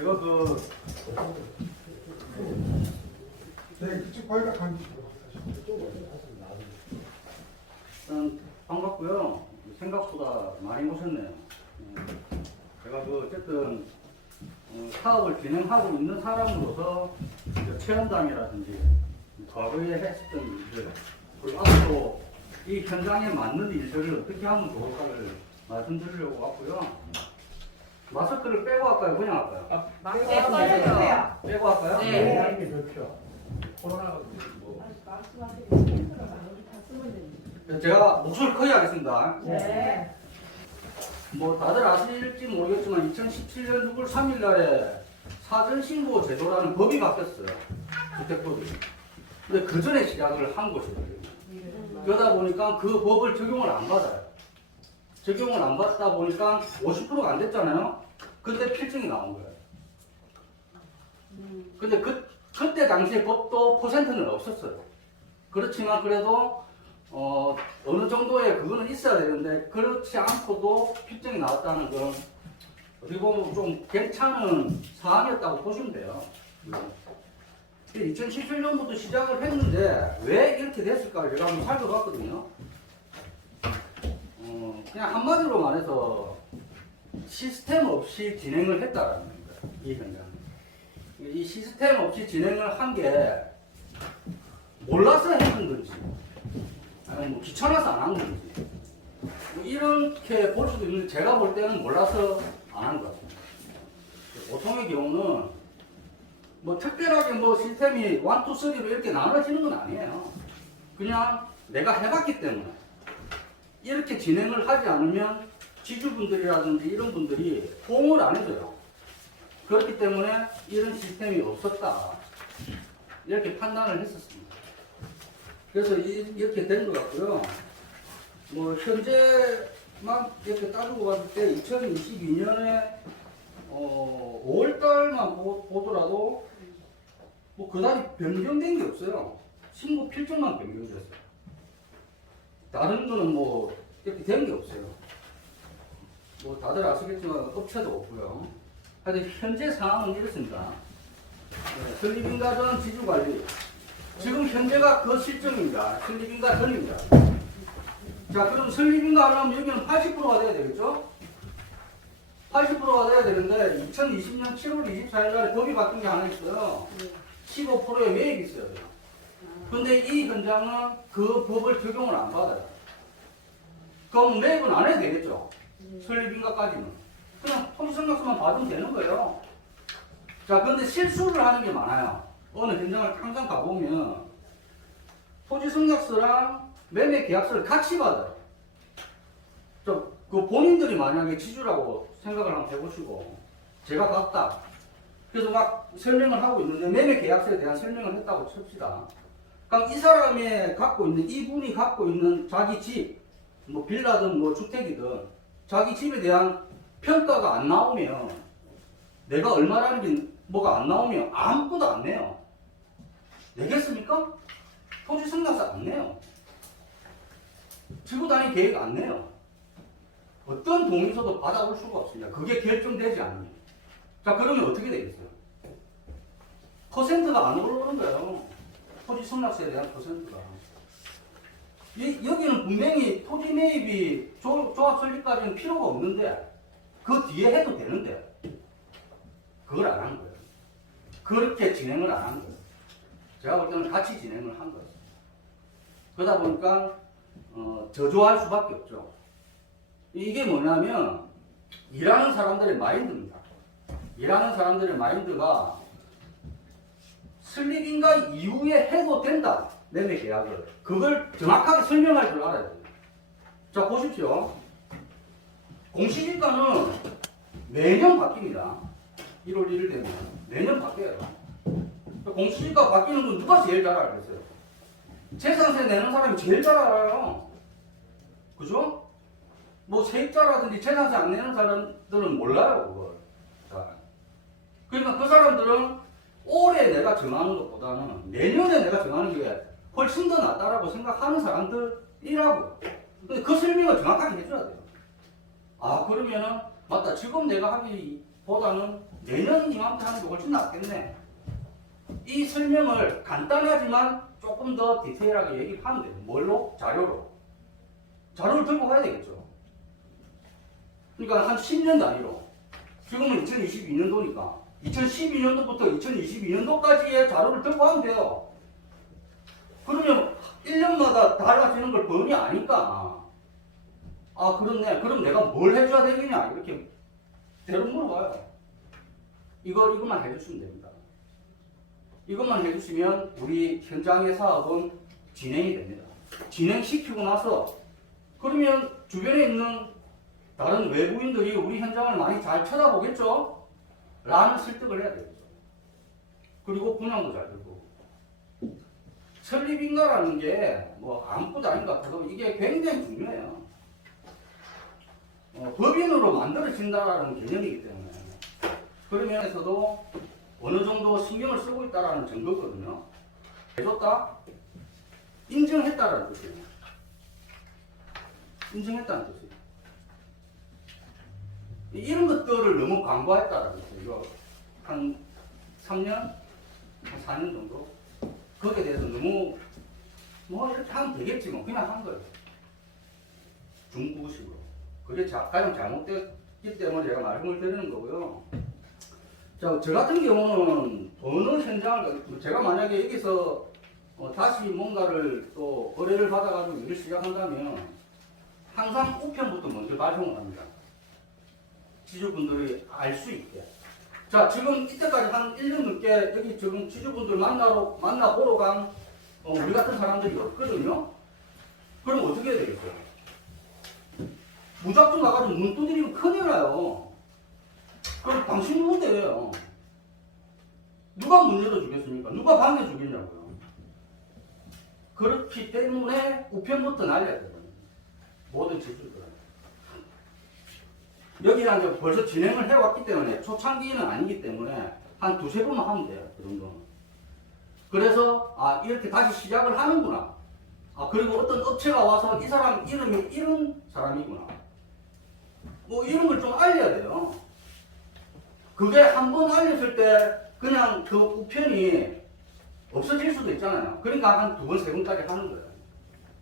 제가 네, 그쪽 거기가 감기시고. 일단 반갑고요. 생각보다 많이 오셨네요. 제가 어쨌든 사업을 진행하고 있는 사람으로서 체험담이라든지 과거에 했었던 일들, 그리고 앞으로 이 현장에 맞는 일들을 어떻게 하면 좋을까를 말씀드리려고 왔고요. 마스크를 빼고 할까요? 그냥 할까요? 빼고 해주세요. 빼고 할까요? 네. 이게 좋죠. 코로나가 뭐. 제가 목소리 크게 하겠습니다. 네. 뭐 다들 아실지 모르겠지만 2017년 6월 3일 날에 사전신고 제도라는 법이 바뀌었어요. 주택법이. 근데 그 전에 시작을 한 것이거든요. 그러다 보니까 그 법을 적용을 안 받아요. 적용을 안 받다 보니까 50%가 안 됐잖아요. 근데 필증이 나온 거예요. 근데 그때 당시에 법도 퍼센트는 없었어요. 그렇지만 그래도 어느 정도의 그거는 있어야 되는데 그렇지 않고도 필증이 나왔다는 건 어떻게 보면 좀 괜찮은 사항이었다고 보시면 돼요. 2017년부터 시작을 했는데 왜 이렇게 됐을까 제가 한번 살펴봤거든요. 그냥 한마디로 말해서 시스템 없이 진행을 했다라는 거예요. 이 현장. 이 시스템 없이 진행을 한 게 몰라서 했는 건지 아니면 뭐 귀찮아서 안 한 건지 뭐 이렇게 볼 수도 있는데 제가 볼 때는 몰라서 안 한 것 같습니다. 보통의 경우는 뭐 특별하게 뭐 시스템이 1, 2, 3로 이렇게 나눠지는 건 아니에요. 그냥 내가 해봤기 때문에 이렇게 진행을 하지 않으면 지주분들이라든지 이런 분들이 호응을 안 해줘요. 그렇기 때문에 이런 시스템이 없었다. 이렇게 판단을 했었습니다. 그래서 이렇게 된 것 같고요. 뭐 현재만 이렇게 따지고 봤을 때 2022년에 5월달만 보더라도 뭐 그다지 변경된 게 없어요. 신고 필증만 변경됐어요. 다른 거는 뭐 이렇게 된 게 없어요. 뭐 다들 아시겠지만 업체도 없고요. 하여튼 현재 상황은 이렇습니다. 설립인가 전 지주관리. 지금 현재가 그 실정입니다. 설립인가 전입니다. 자, 그럼 설립인가 하려면 여기는 80%가 돼야 되겠죠? 80%가 돼야 되는데 2020년 7월 24일 날에 법이 바뀐 게 하나 있어요. 15%의 매입이 있어요. 근데 이 현장은 그 법을 적용을 안 받아요. 그럼 매입은 안 해도 되겠죠? 설립인가까지는. 그냥 토지성락서만 받으면 되는 거예요. 자, 근데 실수를 하는 게 많아요. 어느 현장을 항상 가보면 토지성락서랑 매매계약서를 같이 받아요. 그 본인들이 만약에 지주라고 생각을 한번 해보시고 제가 갔다. 그래서 막 설명을 하고 있는데 매매계약서에 대한 설명을 했다고 칩시다. 그럼 이 사람이 갖고 있는, 이분이 갖고 있는 자기 집, 뭐 빌라든 뭐 주택이든 자기 집에 대한 평가가 안 나오면 내가 얼마라는 게 뭐가 안 나오면 아무것도 안 내요. 내겠습니까? 토지성락서 안 내요. 지구단위 계획 안 내요. 어떤 동의서도 받아볼 수가 없습니다. 그게 결정되지 않으면. 자, 그러면 어떻게 되겠어요? 퍼센트가 안 오르는 거예요. 토지성락서에 대한 퍼센트가. 여기는 분명히 토지 매입이 조합 설립까지는 필요가 없는데 그 뒤에 해도 되는데 그걸 안 한 거예요. 그렇게 진행을 안 한 거예요. 제가 볼 때는 같이 진행을 한 거예요. 그러다 보니까 저조할 수밖에 없죠. 이게 뭐냐면 일하는 사람들의 마인드입니다. 일하는 사람들의 마인드가 설립인가 이후에 해도 된다. 매매 계약을. 그걸 정확하게 설명할 줄 알아야 돼요. 자, 보십시오. 공시지가는 매년 바뀝니다. 1월 1일 되면. 매년 바뀌어요. 공시지가 바뀌는 건 누가 제일 잘 알겠어요? 재산세 내는 사람이 제일 잘 알아요. 그죠? 뭐 세입자라든지 재산세 안 내는 사람들은 몰라요, 그걸. 자, 그러니까 그 사람들은 올해 내가 정하는 것보다는 내년에 내가 정하는 게 훨씬 더 낫다라고 생각하는 사람들이라고요. 근데 그 설명을 정확하게 해줘야 돼요. 아, 그러면은 맞다. 지금 내가 하기 보다는 내년 이맘때 하는 게 훨씬 낫겠네. 이 설명을 간단하지만 조금 더 디테일하게 얘기를 하면 돼요. 뭘로? 자료로. 자료를 들고 가야 되겠죠. 그러니까 한 10년 단위로. 지금은 2022년도니까 2012년도부터 2022년도까지의 자료를 들고 가면 돼요. 그러면 1년마다 달라지는 걸 번이 아니까 아 그렇네. 그럼 내가 뭘 해줘야 되겠냐 이렇게 대로 물어봐요. 이것만 해주시면 됩니다. 이것만 해주시면 우리 현장의 사업은 진행이 됩니다. 진행시키고 나서 그러면 주변에 있는 다른 외부인들이 우리 현장을 많이 잘 쳐다보겠죠? 라는 설득을 해야 되겠죠. 그리고 분양도 잘 되고. 설립인가라는 게 뭐 아무것도 아닌 것 같아도 이게 굉장히 중요해요. 법인으로 만들어진다라는 개념이기 때문에 그런 면에서도 어느 정도 신경을 쓰고 있다라는 증거거든요. 해줬다? 인정했다라는 뜻이에요. 인정했다는 뜻이에요. 이런 것들을 너무 광고했다라는 뜻이에요. 이거 한 3년? 한 4년 정도? 거기에 대해서 너무 뭐 이렇게 하면 되겠지 뭐 그냥 한 거예요. 중국식으로. 그게 가장 잘못됐기 때문에 제가 말씀을 드리는 거고요. 자, 저 같은 경우는 어느 현장을, 제가 만약에 여기서 다시 뭔가를 또 의뢰를 받아가지고 일을 시작한다면 항상 우편부터 먼저 발송을 합니다. 지주분들이 알 수 있게. 자, 지금 이때까지 한 1년 넘게 여기 지금 지주분들 만나보러 간 우리 같은 사람들이 없거든요. 그럼 어떻게 해야 되겠어요? 무작정 나가지고 문 두드리면 큰일 나요. 그럼 당신 문제예요. 누가 문 열어주겠습니까? 누가 반겨주겠냐고요. 그렇기 때문에 우편부터 날려야 돼요. 모든 지주들. 여기는 이제 벌써 진행을 해왔기 때문에 초창기는 아니기 때문에 한 두세 번만 하면 돼요. 그 정도는. 그래서 아 이렇게 다시 시작을 하는구나. 아 그리고 어떤 업체가 와서 이 사람 이름이 이런 사람이구나. 뭐 이런 걸 좀 알려야 돼요. 그게 한 번 알렸을 때 그냥 그 우편이 없어질 수도 있잖아요. 그러니까 한 두 번, 세 번까지 하는 거예요.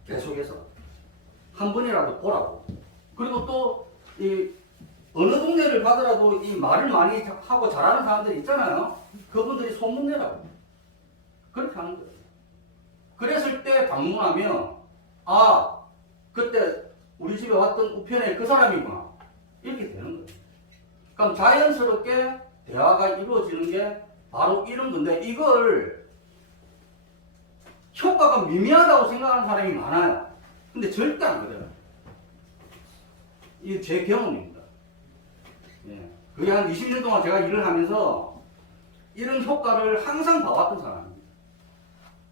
계속해서. 한 번이라도 보라고. 그리고 또 이 어느 동네를 가더라도 이 말을 많이 하고 잘하는 사람들이 있잖아요. 그분들이 소문내라고. 그렇게 하는 거예요. 그랬을 때 방문하면 아 그때 우리 집에 왔던 우편에 그 사람이구나. 이렇게 되는 거예요. 그럼 자연스럽게 대화가 이루어지는 게 바로 이런 건데 이걸 효과가 미미하다고 생각하는 사람이 많아요. 근데 절대 안 그래요. 이게 제 경험입니다. 예. 그게 한 20년 동안 제가 일을 하면서 이런 효과를 항상 봐왔던 사람입니다.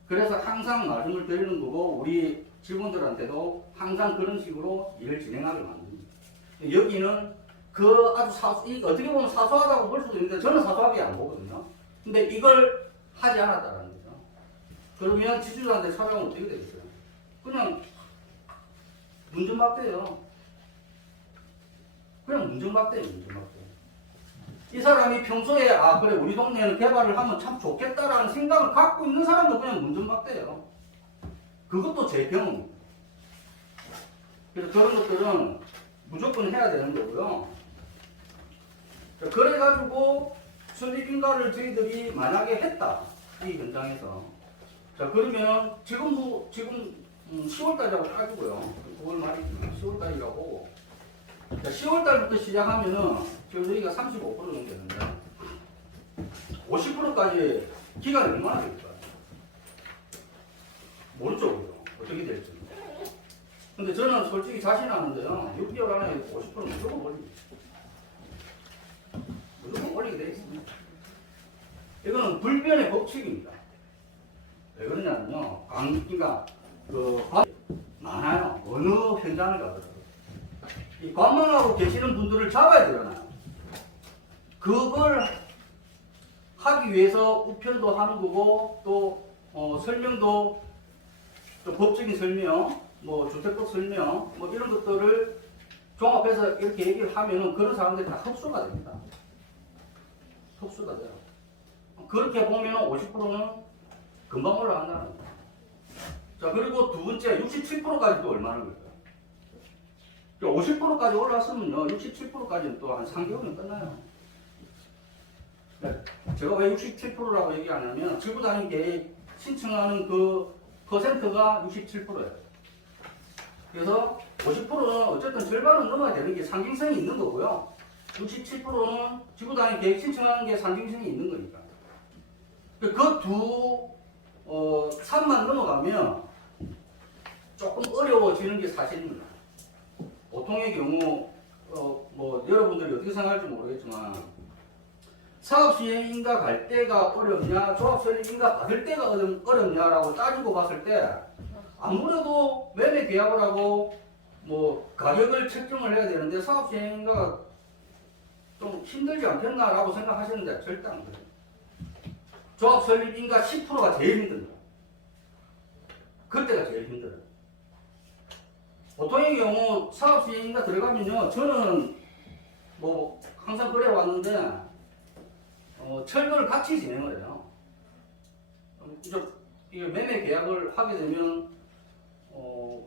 그래서 항상 말씀을 드리는 거고 우리 직원들한테도 항상 그런 식으로 일을 진행하게 만듭니다. 여기는 그 아주 어떻게 보면 사소하다고 볼 수도 있는데 저는 사소하게 안 보거든요. 근데 이걸 하지 않았다는 거죠. 그러면 지주들한테 찾아오면 어떻게 되겠어요? 그냥 문전박대요. 그냥 문전박대예요, 문전박대. 이 사람이 평소에 아 그래 우리 동네는 개발을 하면 참 좋겠다라는 생각을 갖고 있는 사람도 그냥 문전박대예요. 그것도 제 경험입니다. 그래서 그런 것들은 무조건 해야 되는 거고요. 자, 그래가지고 설립인가를 저희들이 만약에 했다 이 현장에서 자 그러면 지금 10월달이라고 따지고요. 9월 말이지만 10월달이라고 자, 10월달부터 시작하면은 지금 저희가 35% 정도 되는데 50%까지 기간이 얼마나 될까요? 모르죠, 우리가. 어떻게 될지. 근데 저는 솔직히 자신하는데요. 6개월 안에 50% 무조건 올립니다. 무조건 올리게 되어 있습니다. 이거는 불변의 법칙입니다. 왜 그러냐면요. 그러니까 많아요. 어느 현장을 가더라도. 이 관망하고 계시는 분들을 잡아야 되잖아요. 그걸 하기 위해서 우편도 하는 거고 또 설명도 또 법적인 설명, 뭐 주택법 설명, 뭐 이런 것들을 종합해서 이렇게 얘기를 하면은 그런 사람들이 다 흡수가 됩니다. 흡수가 돼요. 그렇게 보면 50%는 금방 올라간다는 거예요. 자, 그리고 두 번째 67%까지 또 얼마나 걸까요? 50%까지 올랐으면요, 67%까지는 또 한 3개월은 끝나요. 네, 제가 왜 67%라고 얘기하냐면, 지구단위 계획 신청하는 그 퍼센트가 67%예요. 그래서 50%는 어쨌든 절반은 넘어야 되는 게 상징성이 있는 거고요. 67%는 지구단위 계획 신청하는 게 상징성이 있는 거니까. 그 두 산만 넘어가면 조금 어려워지는 게 사실입니다. 보통의 경우 뭐 여러분들이 어떻게 생각할지 모르겠지만 사업시행인가 갈 때가 어렵냐, 조합설립인가 받을 때가 어렵냐라고 따지고 봤을 때 아무래도 매매 계약을 하고 뭐 가격을 책정을 해야 되는데 사업시행인가가 좀 힘들지 않겠나라고 생각하시는데 절대 안 그래요. 조합설립인가 10%가 제일 힘듭니다. 그때가 제일 힘들어요. 보통의 경우 사업시행인가 들어가면요, 저는 뭐 항상 그래 왔는데 철거를 같이 진행을 해요. 이게 매매 계약을 하게 되면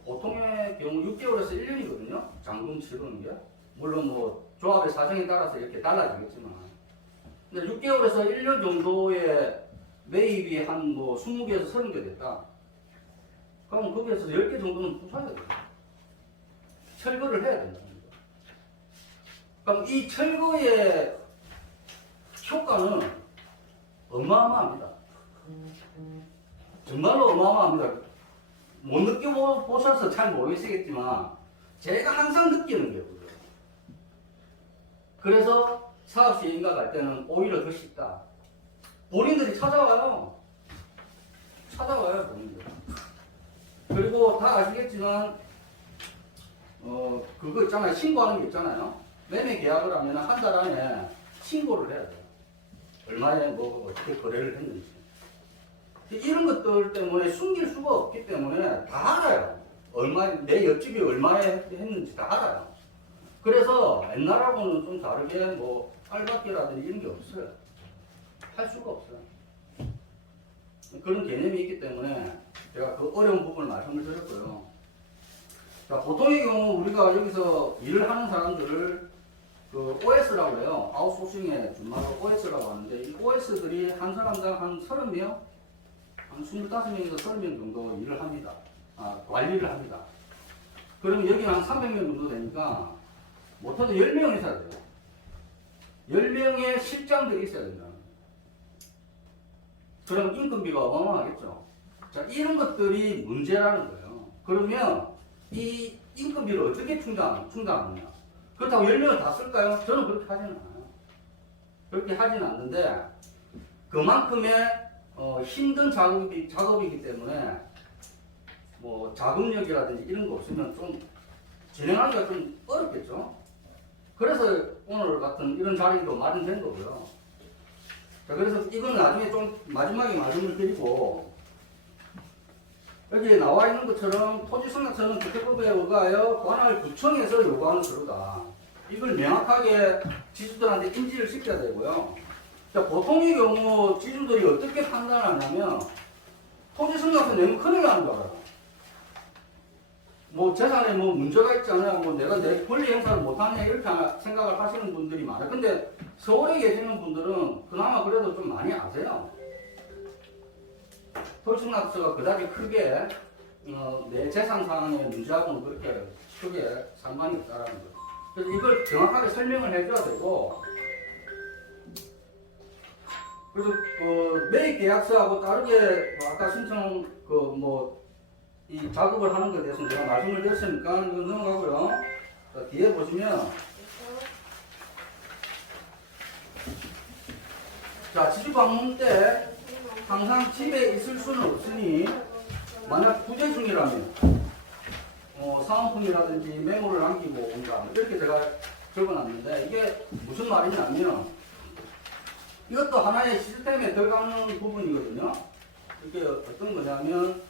보통의 경우 6개월에서 1년이거든요. 잔금 치르는 게. 물론 뭐 조합의 사정에 따라서 이렇게 달라지겠지만. 근데 6개월에서 1년 정도의 매입이 한 뭐 20개에서 30개 됐다. 그럼 거기에서 10개 정도는 부숴야 돼요. 철거를 해야 된다. 그럼 이 철거의 효과는 어마어마합니다. 정말로 어마어마합니다. 못 느껴보셔서 잘 모르시겠지만 제가 항상 느끼는 게 그래요. 그래서 사업시행인가 갈 때는 오히려 더 쉽다. 본인들이 찾아와요. 본인들. 그리고 다 아시겠지만 그거 있잖아요. 신고하는 게 있잖아요. 매매 계약을 하면 한 달 안에 신고를 해야 돼요. 얼마에 뭐 어떻게 거래를 했는지. 이런 것들 때문에 숨길 수가 없기 때문에 다 알아요. 내 옆집이 얼마에 했는지 다 알아요. 그래서 옛날하고는 좀 다르게 뭐 알박기라든지 이런 게 없어요. 할 수가 없어요. 그런 개념이 있기 때문에 제가 그 어려운 부분을 말씀을 드렸고요. 자, 보통의 경우 우리가 여기서 일을 하는 사람들을 그 OS라고 해요. 아웃소싱의 준말로 OS라고 하는데 이 OS들이 한 사람당 한 30명? 한 25명에서 30명 정도 일을 합니다. 관리를 합니다. 그러면 여기는 한 300명 정도 되니까 못해도 10명이 있어야 돼요. 10명의 실장들이 있어야 된다. 그럼 인건비가 어마어마하겠죠. 자, 이런 것들이 문제라는 거예요. 그러면 이 인건비를 어떻게 충당하느냐. 그렇다고 10명을 다 쓸까요? 저는 그렇게 하지는 않아요. 그렇게 하지는 않는데 그만큼의 힘든 작업이기 때문에 뭐 자금력이라든지 이런 거 없으면 좀 진행하기가 좀 어렵겠죠. 그래서 오늘 같은 이런 자리도 마련된 거고요. 자, 그래서 이건 나중에 좀 마지막에 말씀을 드리고 여기 나와 있는 것처럼 토지승낙서는 주택법에 의하여 관할 구청에서 요구하는 서류다. 이걸 명확하게 지주들한테 인지를 시켜야 되고요. 자, 보통의 경우 지주들이 어떻게 판단하냐면 토지승낙서 내면 큰일 나는 줄 알아요. 뭐 재산에 뭐 문제가 있잖아요. 뭐 내가 내 권리 행사를 못하냐 이렇게 생각을 하시는 분들이 많아요. 근데 서울에 계시는 분들은 그나마 그래도 좀 많이 아세요. 토지승낙서가 그다지 크게 내 재산 상황의 문제하고는 그렇게 크게 상관이 없다라는 거예요. 그래서 이걸 정확하게 설명을 해줘야 되고, 그래서 매입 계약서하고 다르게 아까 신청 이 작업을 하는 것에 대해서 제가 말씀을 드렸으니까 이거 넘어가고요. 자, 뒤에 보시면 자, 지주 방문 때 항상 집에 있을 수는 없으니 만약 부재 중이라면 사은품이라든지 메모를 남기고 온다. 이렇게 제가 적어놨는데 이게 무슨 말이냐면 이것도 하나의 시스템에 들어가는 부분이거든요. 이게 어떤 거냐면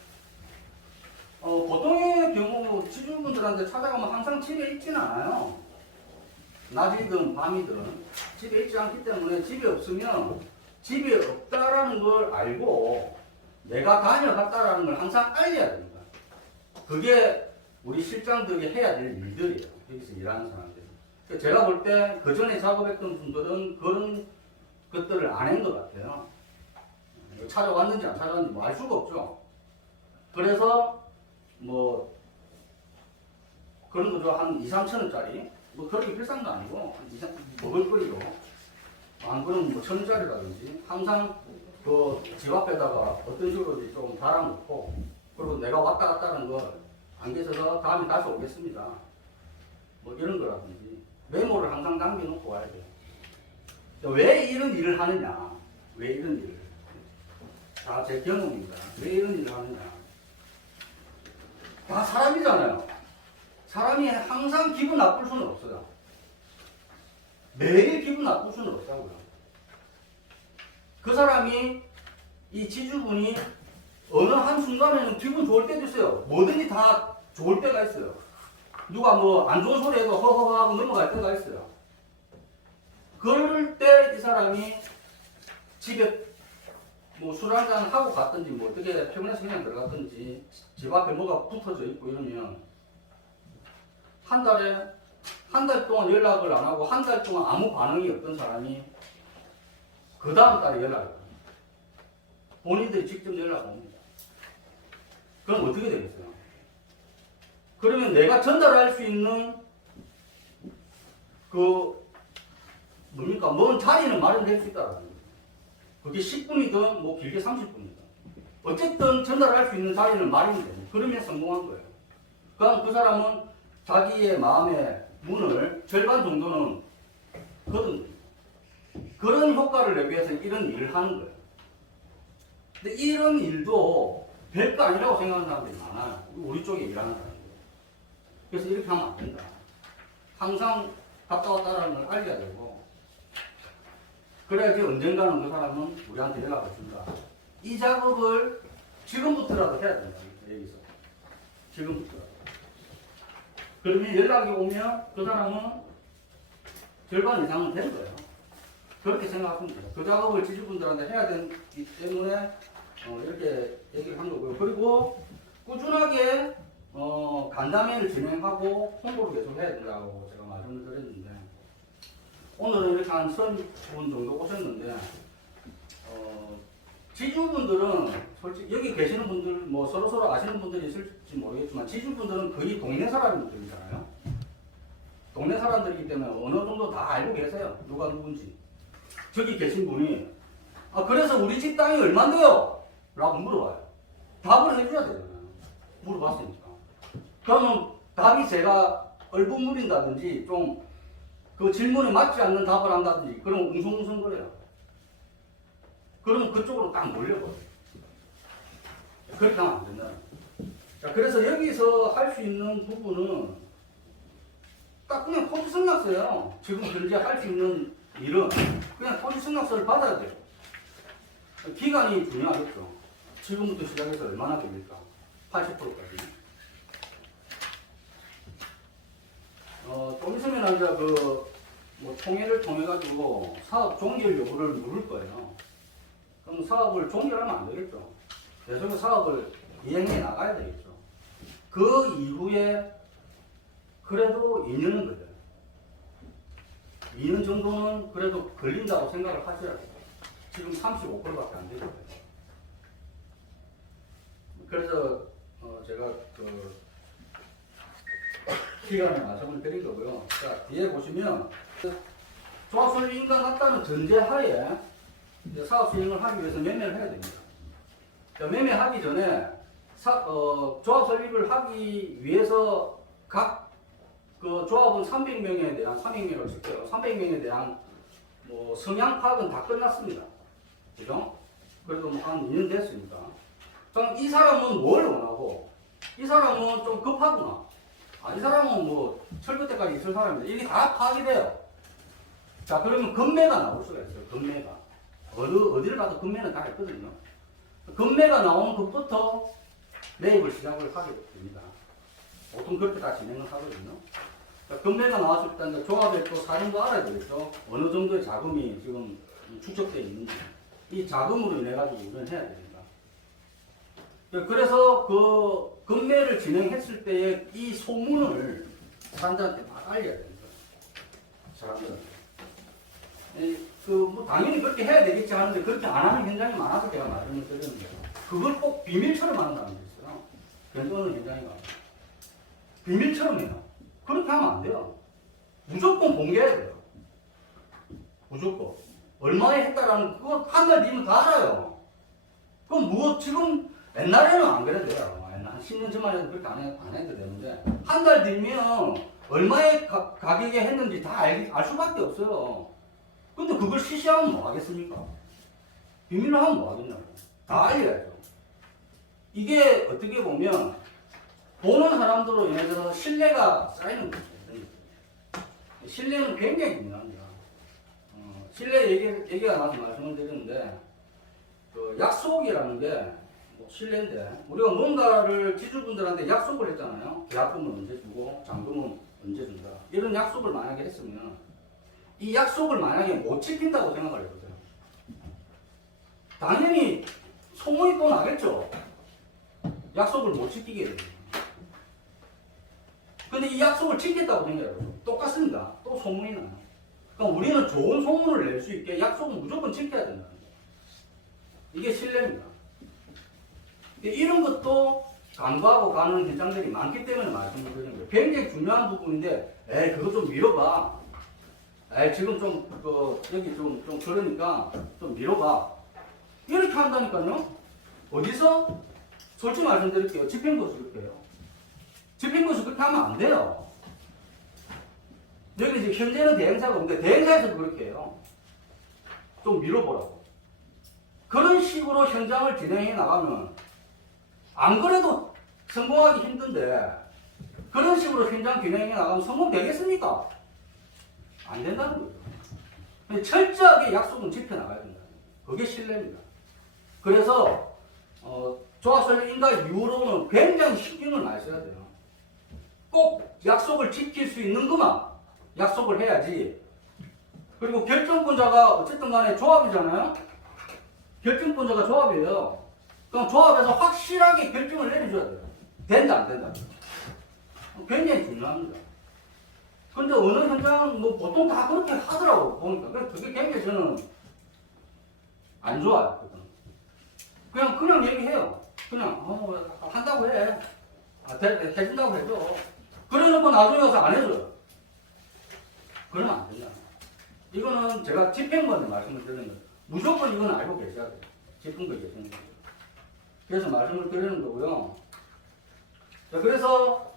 보통의 경우 지주분들한테 찾아가면 항상 집에 있지는 않아요. 낮이든 밤이든 집에 있지 않기 때문에 집에 없으면 집에 없다라는 걸 알고 내가 다녀갔다라는 걸 항상 알려야 됩니다. 그게 우리 실장들이 해야 될 일들이에요. 여기서 일하는 사람들. 제가 볼 때 그 전에 작업했던 분들은 그런 것들을 안 한 것 같아요. 찾아왔는지 안 찾아왔는지 뭐 알 수가 없죠. 그래서 뭐 그런 거죠. 한 2, 3천 원짜리 뭐 그렇게 비싼 거 아니고 먹을 거리로 안 그러면 뭐 1,000원짜리라든지 항상 그 집 앞에다가 어떤 식으로든지 좀 달아놓고 그리고 내가 왔다 갔다 하는 걸 안 계셔서 다음에 다시 오겠습니다. 뭐 이런 거라든지 메모를 항상 남겨놓고 와야 돼요. 왜 이런 일을 하느냐? 왜 이런 일을? 다 제 경험입니다. 왜 이런 일을 하느냐? 다 사람이잖아요. 사람이 항상 기분 나쁠 수는 없어요. 매일 기분 나쁠 수는 없다고요. 그 사람이 이 지주분이 어느 한순간에는 기분 좋을 때도 있어요. 뭐든지 다 좋을 때가 있어요. 누가 뭐 안 좋은 소리 해도 허허허 하고 넘어갈 때가 있어요. 그럴 때 이 사람이 집에 뭐 술 한잔 하고 갔든지 뭐 어떻게 피곤해서 그냥 들어갔든지 집 앞에 뭐가 붙어져 있고 이러면 한 달 동안 연락을 안 하고 한 달 동안 아무 반응이 없던 사람이 그 다음 달에 연락을 해요. 본인들이 직접 연락을 옵니다. 그럼 어떻게 되겠어요? 그러면 내가 전달할 수 있는 그 뭡니까? 뭔 자리는 마련될 수 있다는 거예요. 그게 10분이든 뭐 길게 30분이든 어쨌든 전달할 수 있는 자리는 마련이 됩니다. 그러면 성공한 거예요. 그럼 그 사람은 자기의 마음의 문을 절반 정도는 거둔 그런 효과를 내기 위해서 이런 일을 하는 거예요. 근데 이런 일도 별거 아니라고 생각하는 사람들이 많아요. 우리 쪽에 일하는 사람들. 그래서 이렇게 하면 안 된다. 항상 갔다 왔다라는 걸 알려야 되고 그래야지 언젠가는 그 사람은 우리한테 연락을 준다. 이 작업을 지금부터라도 해야 된다. 여기서. 지금부터라도. 그러면 연락이 오면 그 사람은 절반 이상은 된 거예요. 그렇게 생각하면 돼요. 그 작업을 지주분들한테 해야 되기 때문에 이렇게 얘기를 한 거고요. 그리고 꾸준하게 간담회를 진행하고 홍보를 계속 해야 된다고 제가 말씀을 드렸는데 오늘은 이렇게 한 30분 정도 오셨는데 지주분들은 솔직히 여기 계시는 분들 뭐 서로 아시는 분들이 있을지 모르겠지만 지주분들은 거의 동네 사람들이잖아요. 동네 사람들이기 때문에 어느 정도 다 알고 계세요. 누가 누군지. 저기 계신 분이 그래서 우리 집 땅이 얼만데요? 라고 물어봐요. 답을 해줘야 되잖아요. 물어봤으니까. 그러면 답이 제가 얼버무린다든지 좀 그 질문에 맞지 않는 답을 한다든지 그럼 웅성웅성거려요. 그러면 그쪽으로 딱 몰려버려요. 그렇게 하면 안 된다. 자, 그래서 여기서 할 수 있는 부분은 딱 그냥 토지 승낙서예요. 지금 현재 할 수 있는 일은 그냥 토지 승낙서를 받아야 돼요. 기간이 중요하겠죠. 지금부터 시작해서 얼마나 걸릴까? 80%까지. 좀 있으면 이제 뭐 통해를 통해가지고 사업 종결 여부를 물을 거예요. 그럼 사업을 종결하면 안 되겠죠. 계속 사업을 이행해 나가야 되겠죠. 그 이후에 그래도 2년은 걸려요. 2년 정도는 그래도 걸린다고 생각을 하셔야 돼요. 지금 35%밖에 안 되거든요. 그래서 제가 기간에 말씀을 드린 거고요. 자, 뒤에 보시면 조합 설립인가 같다는 전제하에 사업 수행을 하기 위해서 매매를 해야 됩니다. 자, 매매하기 전에 조합 설립을 하기 위해서 각 그 조합은 300명에 대한 300명을 칠게요. 300명에 대한 뭐 성향 파악은 다 끝났습니다. 그죠? 그래도 뭐 한 2년 됐으니까. 그럼 이 사람은 뭘 원하고 이 사람은 좀 급하구나. 이 사람은 뭐 철거 때까지 있을 사람인데 이게 다 파악이 돼요. 자, 그러면 금매가 나올 수가 있어요. 금매가. 어디를 가도 금매는 다 있거든요. 금매가 나오는 것부터 매입을 시작을 하게 됩니다. 보통 그렇게 다 진행을 하거든요. 금매가 나왔을 때 이제 조합의 또 사정도 알아야 되겠죠. 어느 정도의 자금이 지금 축적되어 있는지. 이 자금으로 인해 가지고 우리는 해야 됩니다. 그래서 그 금매를 진행했을 때의 이 소문을 사람들한테 막 알려야 됩니다. 사람들한테. 뭐 당연히 그렇게 해야 되겠지 하는데 그렇게 안 하는 현장이 많아서 제가 말씀을 드리는 거예요. 그걸 꼭 비밀처럼 하는 사람들이 있어요. 견도하는 현장이 많아요. 비밀처럼 해요. 그렇게 하면 안 돼요. 무조건 공개해야 돼요. 무조건. 얼마에 했다라는 그거 한 달 뒤면 다 알아요. 그럼 뭐 지금 옛날에는 안 그래도 돼요. 한 10년 전만 해도 그렇게 안 해도 되는데 한 달 뒤면 얼마에 가격에 했는지 다 알 수밖에 없어요. 근데 그걸 시시하면 뭐 하겠습니까? 비밀로 하면 뭐 하겠냐고. 다 알려야죠. 이게 어떻게 보면 보는 사람들로 인해서 신뢰가 쌓이는 거죠. 신뢰는 굉장히 중요합니다. 신뢰 얘기가 나와서 말씀을 드렸는데 그 약속이라는 게 뭐 신뢰인데 우리가 뭔가를 지주분들한테 약속을 했잖아요. 계약금은 언제 주고 잔금은 언제 준다. 이런 약속을 만약에 했으면 이 약속을 만약에 못 지킨다고 생각을 해보세요. 당연히 소문이 또 나겠죠. 약속을 못 지키게 됩니다. 근데 이 약속을 지켰다고 생각해요. 똑같습니다. 또 소문이 나요. 그러니까 우리는 좋은 소문을 낼 수 있게 약속은 무조건 지켜야 된다는 거예요. 이게 신뢰입니다. 이런 것도 간과하고 가는 현장들이 많기 때문에 말씀을 드리는 거예요. 굉장히 중요한 부분인데, 에이, 그거 좀 미뤄봐. 에이, 지금 여기 좀 그러니까 좀 미뤄봐. 이렇게 한다니까요? 어디서? 솔직히 말씀드릴게요. 집행부에서 그렇게 해요. 집행부에서 그렇게 하면 안 돼요. 여기 이제 현재는 대행사가 없는데, 대행사에서도 그렇게 해요. 좀 미뤄보라고. 그런 식으로 현장을 진행해 나가면, 안 그래도 성공하기 힘든데, 그런 식으로 현장 진행해 나가면 성공되겠습니까? 안 된다는 거죠. 철저하게 약속은 지켜나가야 된다. 그게 신뢰입니다. 그래서 조합설립 인가 이후로는 굉장히 신경을 많이 써야 돼요. 꼭 약속을 지킬 수 있는 것만 약속을 해야지. 그리고 결정권자가 어쨌든 간에 조합이잖아요. 결정권자가 조합이에요. 그럼 조합에서 확실하게 결정을 내려줘야 돼요. 된다 안 된다. 굉장히 중요합니다. 근데 어느 현장은 뭐 보통 다 그렇게 하더라고 보니까. 그래서 그게 굉장히 저는 안 좋아요. 그냥 얘기해요. 그냥 한다고 해. 해준다고 해줘. 그래놓고 나중에 와서 안 해줘요. 그러면 안 된다. 이거는 제가 집행부한테 말씀을 드리는 거예요. 무조건 이건 알고 계셔야 돼요. 집행부에 계시는 거예요. 그래서 말씀을 드리는 거고요. 자, 그래서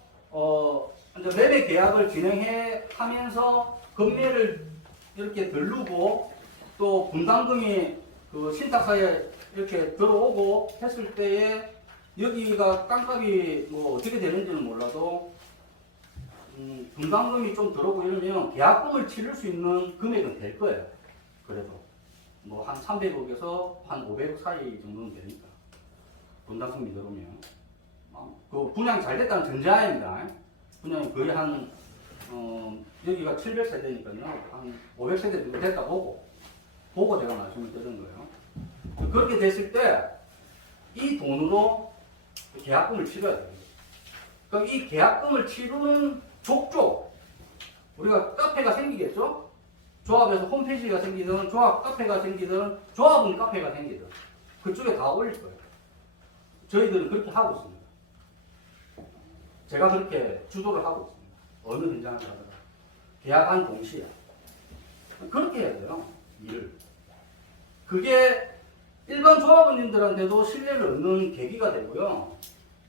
이제 매매 계약을 진행해 하면서 금매를 이렇게 들르고 또 분담금이 그 신탁사에 이렇게 들어오고 했을 때에 여기가 땅값이 뭐 어떻게 되는지는 몰라도 분담금이 좀 들어오고 이러면 계약금을 치를 수 있는 금액은 될 거예요. 그래도 뭐 한 300억에서 한 500억 사이 정도는 되니까 분담금이 들어오면 그 분양이 잘 됐다는 전제하입니다. 분양이 거의 한 여기가 700세대니까요. 한 500세대 정도 됐다 보고 제가 말씀을 드리는 거예요. 그렇게 됐을 때 이 돈으로 계약금을 치러야 돼요. 그럼 이 계약금을 치르는 족족 우리가 카페가 생기겠죠? 조합에서 홈페이지가 생기든 조합 카페가 생기든 조합은 카페가 생기든 그쪽에 다 올릴 거예요. 저희들은 그렇게 하고 있습니다. 제가 그렇게 주도를 하고 있습니다. 어느 현장을 하더라도 계약한 동시에 그렇게 해야 돼요. 일을. 그게 일반 조합원님들한테도 신뢰를 얻는 계기가 되고요.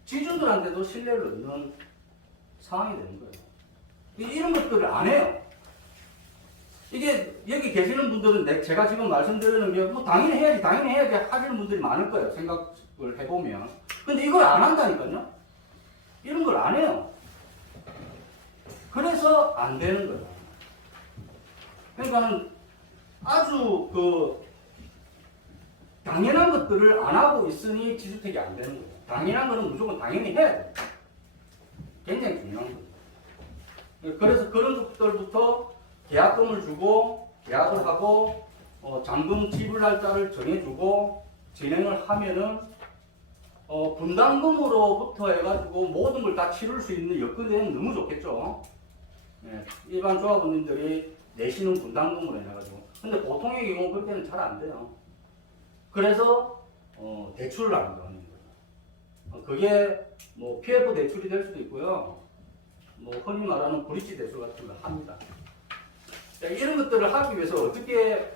지주들한테도 신뢰를 얻는 상황이 되는 거예요. 이런 것들을 안 해요. 이게 여기 계시는 분들은 제가 지금 말씀드리는 게 뭐 당연히 해야지 하시는 분들이 많을 거예요. 생각을 해보면. 근데 이걸 안 한다니까요. 이런 걸 안 해요. 그래서 안 되는 거예요. 그러니까는 아주 당연한 것들을 안 하고 있으니 지주택이 안 되는 거예요. 당연한 거는 무조건 당연히 해야 돼요. 굉장히 중요한 거예요. 그래서 그런 것들부터 계약금을 주고 계약을 하고 잔금 지불 날짜를 정해주고 진행을 하면은 분담금으로부터 해가지고 모든 걸 다 치를 수 있는 여건이 되면 너무 좋겠죠. 예, 일반 조합원님들이 내시는 분담금으로 해가지고. 근데 보통의 경우 그렇게는 잘 안 돼요. 그래서 대출을 하는 거예요. 그게 뭐 PF 대출이 될 수도 있고요. 뭐 흔히 말하는 브릿지 대출 같은 걸 합니다. 자, 이런 것들을 하기 위해서 어떻게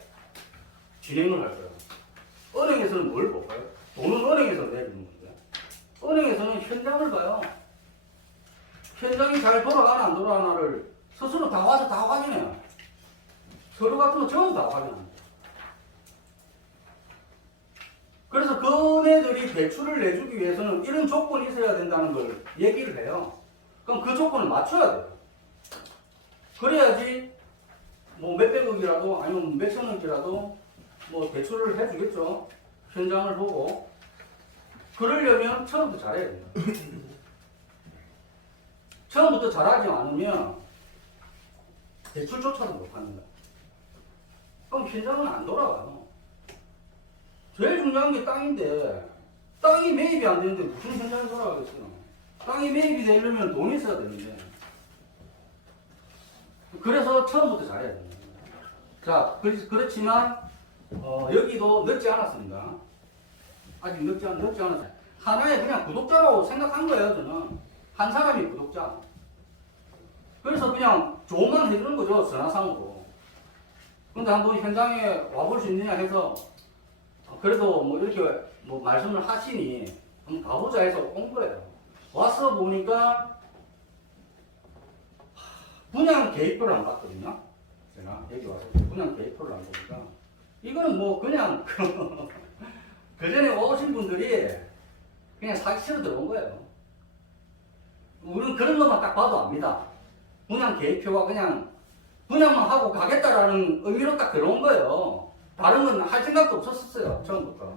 진행을 할까요? 은행에서는 뭘 볼까요? 돈은 은행에서 내주는 건데, 은행에서는 현장을 봐요. 현장이 잘 돌아가나 안 돌아가나를 스스로 다 와서 다 확인해요. 서류 같은 거 전부 다 확인합니다. 그래서 그네들이 대출을 내주기 위해서는 이런 조건이 있어야 된다는 걸 얘기를 해요. 그럼 그 조건을 맞춰야 돼요. 그래야지 뭐 몇백억이라도 아니면 몇천억이라도 뭐 대출을 해주겠죠. 현장을 보고. 그러려면 처음부터 잘해야 됩니다. 처음부터 잘하지 않으면 대출조차도 못합니다. 그럼 현장은 안 돌아가요. 제일 중요한 게 땅인데 땅이 매입이 안 되는데 무슨 현장이 돌아가겠어요. 땅이 매입이 되려면 돈이 있어야 되는데. 그래서 처음부터 잘해야 됩니다. 자, 그렇지만 여기도 늦지 않았습니다. 아직 늦지 않았어요. 하나의 그냥 구독자라고 생각한 거예요. 저는 한 사람이 구독자. 그래서 그냥 조언만 해주는 거죠. 전화상으로. 근데 한번 현장에 와볼 수 있느냐 해서 그래도 뭐 이렇게 뭐 말씀을 하시니 한번 가보자 해서 온 거예요. 와서 보니까 분양 계획표를 안 봤거든요. 제가 여기 와서 분양 계획표를 안 보니까 이거는 뭐 그냥 그 전에 오신 분들이 그냥 사기 치러 들어온 거예요. 우리는 그런 것만 딱 봐도 압니다. 분양 계획표가 그냥 분양만 하고 가겠다라는 의미로 딱 들어온 거예요. 다른 건 할 생각도 없었어요. 처음부터.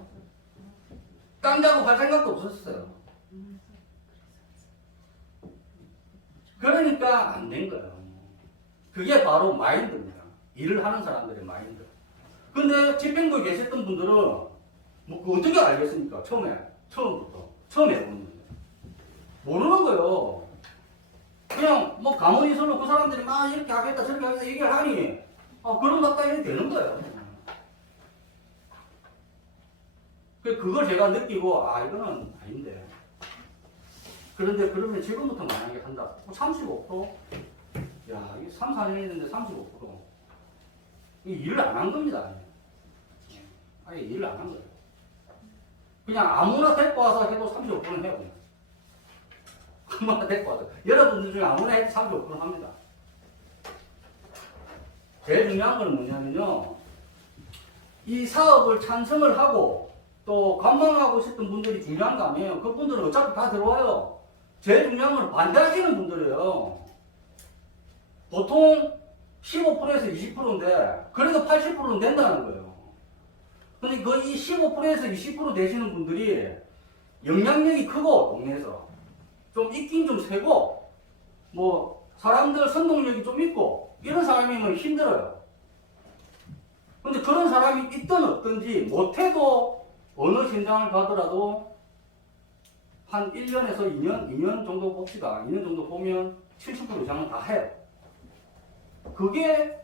땅 작업할 생각도 없었어요. 그러니까 안 된 거예요. 그게 바로 마인드입니다. 일을 하는 사람들의 마인드. 근데 집행부에 계셨던 분들은 뭐 그 어떻게 알겠습니까? 처음부터. 처음에 해보는데. 모르는 거예요. 그냥 뭐 가만히 서로 그 사람들이 막 이렇게 하겠다 저렇게 하겠다 얘기를 하니 그런 것 같다 이렇게 되는 거예요. 그걸 제가 느끼고 이거는 아닌데. 그런데 그러면 지금부터 만약에 한다. 35%? 야, 이게 3, 4년 했는데 35%. 이 일을 안 한 겁니다. 아예 일을 안 한 거예요. 그냥 아무나 데리고 와서 해도 35%는 해요. 그냥. 아무나 데리고 와서. 여러분들 중에 아무나 해도 35% 합니다. 제일 중요한 건 뭐냐면요. 이 사업을 찬성을 하고 또 관망하고 있었던 분들이 중요한 거 아니에요. 그분들은 어차피 다 들어와요. 제일 중요한 건 반대하시는 분들이에요. 보통 15%에서 20%인데 그래도 80%는 된다는 거예요. 근데 그 이 15%에서 20% 되시는 분들이 영향력이 크고 동네에서 좀 있긴 좀 세고 뭐 사람들 선동력이 좀 있고 이런 사람이면 힘들어요. 근데 그런 사람이 있든 없든지 못해도 어느 현장을 가더라도 한 1년에서 2년 정도 봅시다. 2년 정도 보면 70% 이상은 다 해요. 그게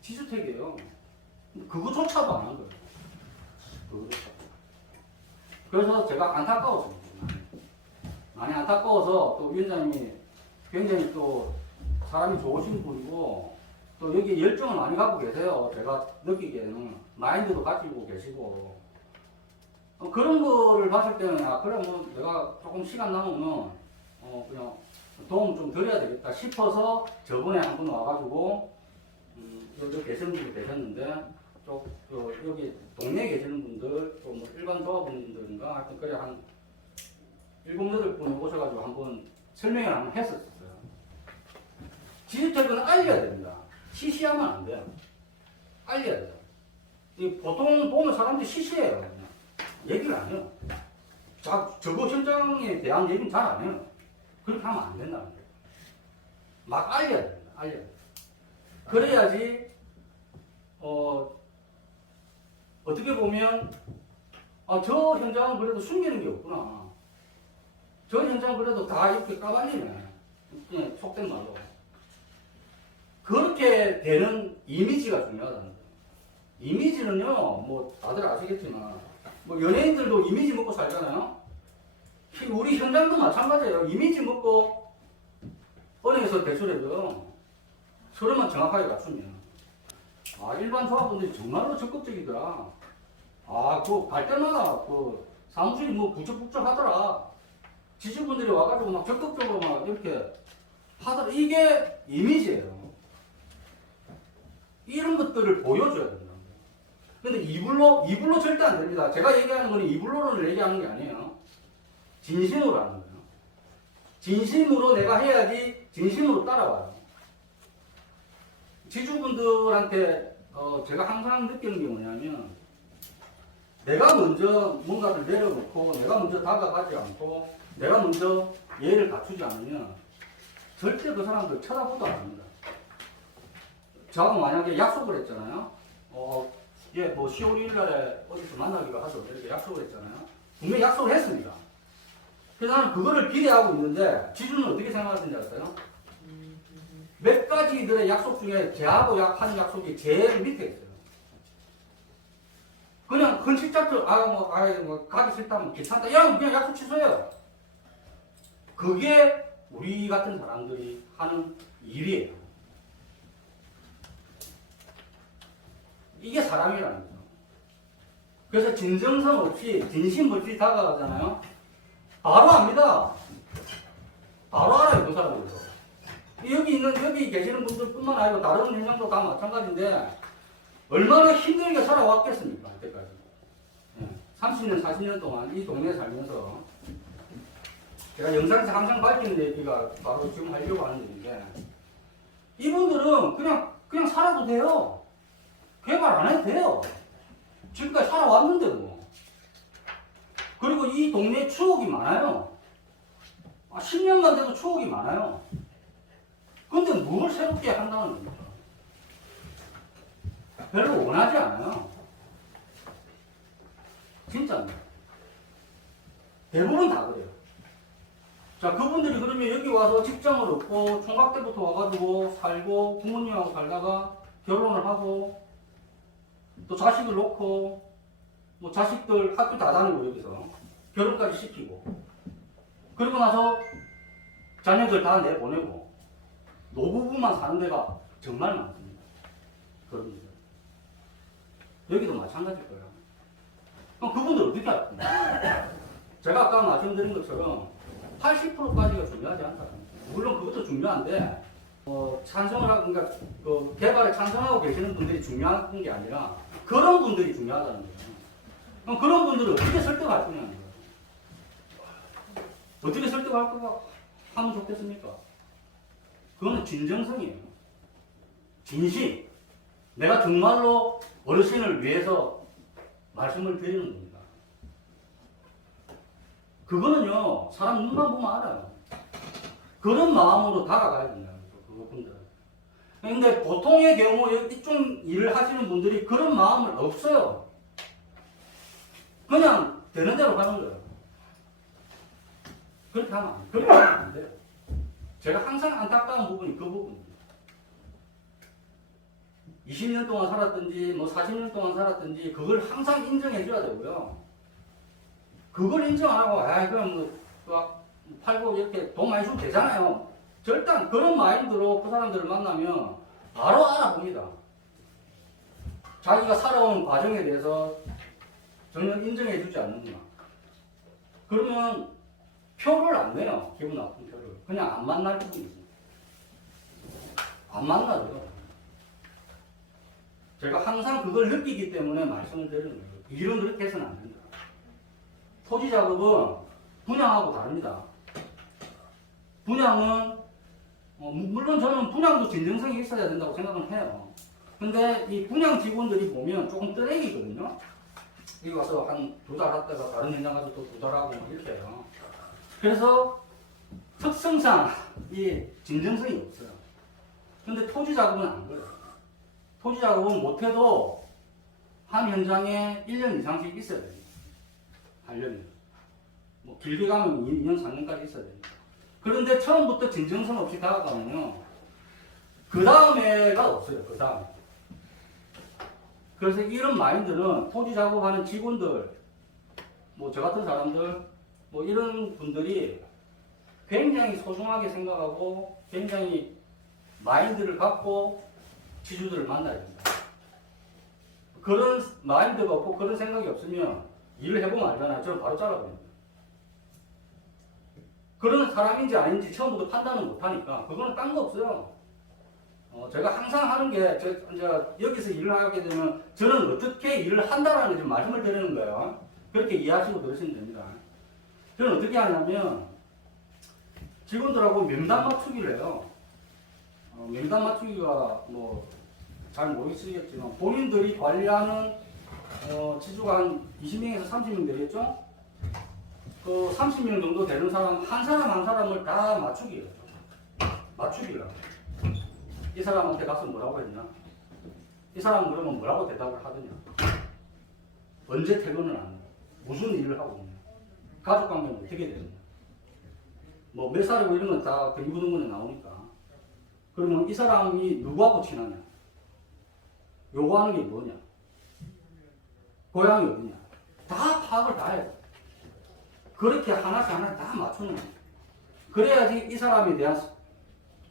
지주택이에요. 그거조차도 안 한 거예요. 그래서 제가 안타까웠습니다. 많이 안타까워서 또 위원장님이 굉장히 또 사람이 좋으신 분이고 또 여기 열정을 많이 갖고 계세요. 제가 느끼기에는 마인드도 가지고 계시고 그런 거를 봤을 때는 그래 뭐 내가 조금 시간 남으면 그냥 도움 좀 드려야 되겠다 싶어서 저번에 한 분 와가지고 여기 계시는 분이 계셨는데 여기 동네에 계시는 분들 또 뭐 일반 조합원들인가 하여튼 그래 한 7, 8분이 오셔가지고 한번 설명을 한번 했었어요. 지주택은 알려야 됩니다. 시시하면 안 돼요. 알려야 돼요. 보통 보면 사람들이 시시해요. 그냥. 얘기를 안 해요. 저거 현장에 대한 얘기는 잘 안 해요. 그렇게 하면 안 된다는 거예요. 막 알려야 됩니다. 알려야 돼요. 그래야지 어떻게 보면 저 현장은 그래도 숨기는 게 없구나. 저 현장은 그래도 다 이렇게 까발리네. 그냥 속된 말로. 그렇게 되는 이미지가 중요하다는 거예요. 이미지는요, 뭐 다들 아시겠지만 뭐 연예인들도 이미지 먹고 살잖아요. 우리 현장도 마찬가지예요. 이미지 먹고 은행에서 대출해도 서류만 정확하게 갖추면 일반 조합원들이 정말로 적극적이더라. 그 갈 때마다 그 사무실이 뭐 부쩍부쩍하더라. 지주분들이 와가지고 막 적극적으로 막 이렇게 하더라. 이게 이미지예요. 이런 것들을 보여줘야 된다. 근데 이불로 절대 안 됩니다. 제가 얘기하는 거는 이불로를 얘기하는 게 아니에요. 진심으로 하는 거예요. 진심으로 내가 해야지 진심으로 따라와요. 지주분들한테 제가 항상 느끼는 게 뭐냐면 내가 먼저 뭔가를 내려놓고 내가 먼저 다가가지 않고 내가 먼저 예의를 갖추지 않으면 절대 그 사람들 쳐다보도 안 합니다. 제가 만약에 약속을 했잖아요. 뭐 10월 1일 날에 어디서 만나기로 하죠. 이렇게 약속을 했잖아요. 분명히 약속을 했습니다. 그래서 나는 그거를 기대하고 있는데 지주는 어떻게 생각하는지 알까요? 몇 가지들의 약속 중에 제하고 한 약속이 제일 밑에 있어요. 그냥 헌칠자들 가기 싫다면 귀찮다. 야, 그냥 약속 취소해요. 그게 우리 같은 사람들이 하는 일이에요. 이게 사람이라는 거죠. 그래서 진정성 없이 진심 없이 다가가잖아요. 바로 압니다. 바로 알아요, 그 사람들도. 여기 계시는 분들뿐만 아니고 다른 현장도 다 마찬가지인데 얼마나 힘들게 살아왔겠습니까, 이때까지. 30년, 40년 동안 이 동네에 살면서 제가 영상에서 항상 밝히는 얘기가 바로 지금 하려고 하는 얘기인데 이분들은 그냥 살아도 돼요. 개발 안 해도 돼요. 지금까지 살아왔는데도. 그리고 이 동네에 추억이 많아요. 10년만 돼도 추억이 많아요. 근데 뭘 새롭게 한다는 겁니까? 별로 원하지 않아요. 진짜입니다. 대부분 다 그래요. 자, 그분들이 그러면 여기 와서 직장을 얻고 총각 때부터 와가지고 살고 부모님하고 살다가 결혼을 하고 또 자식을 놓고 뭐 자식들 학교 다 다니고 여기서 결혼까지 시키고 그리고 나서 자녀들 다 내보내고 노부부만 사는 데가 정말 많습니다. 그런 분들. 여기도 마찬가지일 거예요. 그럼 그분들 어떻게 할 겁니까? 제가 아까 말씀드린 것처럼 80%까지가 중요하지 않다. 물론 그것도 중요한데 찬성을 하고 그러니까 개발에 찬성하고 계시는 분들이 중요한 게 아니라 그런 분들이 중요하다는 거예요. 그럼 그런 분들을 어떻게 설득할 거냐는 거예요. 어떻게 설득할 거가 하면 좋겠습니까? 그거는 진정성이에요. 진심. 내가 정말로 어르신을 위해서 말씀을 드리는 겁니다. 그거는요, 사람 눈만 보면 알아요. 그런 마음으로 다가가야 된다는 거죠, 그분들은. 근데 보통의 경우 이쪽 일을 하시는 분들이 그런 마음은 없어요. 그냥 되는 대로 가는 거예요. 그렇게 하면 안 돼요. 제가 항상 안타까운 부분이 그 부분입니다. 20년 동안 살았든지, 40년 동안 살았든지, 그걸 항상 인정해줘야 되고요. 그걸 인정 안 하고, 그럼 팔고 이렇게 돈 많이 주면 되잖아요. 절대 그런 마인드로 그 사람들을 만나면 바로 알아봅니다. 자기가 살아온 과정에 대해서 전혀 인정해주지 않는구나. 그러면 표를 안 내요. 기분 나쁜 표를. 그냥 안 만날 뿐이지. 안 만나죠. 제가 항상 그걸 느끼기 때문에 말씀을 드리는 거예요. 일은 그렇게 해서는 안 된다. 토지 작업은 분양하고 다릅니다. 분양은 물론 저는 분양도 진정성이 있어야 된다고 생각은 해요. 근데 이 분양 직원들이 보면 조금 뜨레기거든요. 여기 와서 한 2달 했다가 다른 현장 가서 또 2달 하고 이렇게 해요. 그래서 특성상 이 진정성이 없어요. 근데 토지 작업은 안 그래요. 토지 작업은 못해도 한 현장에 1년 이상씩 있어야 됩니다. 하려면. 뭐 길게 가면 2년, 3년까지 있어야 됩니다. 그런데 처음부터 진정성 없이 다가가면요. 그 다음에가 없어요. 그 다음에. 그래서 이런 마인드는 토지 작업하는 직원들, 뭐 저 같은 사람들, 뭐 이런 분들이 굉장히 소중하게 생각하고 굉장히 마인드를 갖고 지주들을 만나야 됩니다. 그런 마인드가 없고 그런 생각이 없으면 일을 해보면 알잖아요. 저는 바로 잘라버립니다. 그런 사람인지 아닌지 처음부터 판단을 못하니까 그거는 딴 거 없어요. 제가 항상 하는 게 제가 여기서 일을 하게 되면 저는 어떻게 일을 한다라는 좀 말씀을 드리는 거예요. 그렇게 이해하시고 들으시면 됩니다. 저는 어떻게 하냐면 직원들하고 명단 맞추기를 해요. 명단 맞추기가 뭐 잘 모르시겠지만 본인들이 관리하는 지주가 한 20명에서 30명 되겠죠? 그 30명 정도 되는 사람 한 사람을 다 맞추기예요. 맞추기라. 이 사람한테 가서 뭐라고 했냐? 이 사람은 그러면 뭐라고 대답을 하더냐? 언제 퇴근을 하느냐? 무슨 일을 하고 있냐? 가족관계는 어떻게 되느냐? 뭐 몇 살이고 이런 건 다 근무등본에 나오니까. 그러면 이 사람이 누구하고 친하냐? 요구하는 게 뭐냐? 고향이 어디냐? 다 파악을 다 해요. 그렇게 하나씩 다 맞추는 거예요. 그래야지 이 사람에 대한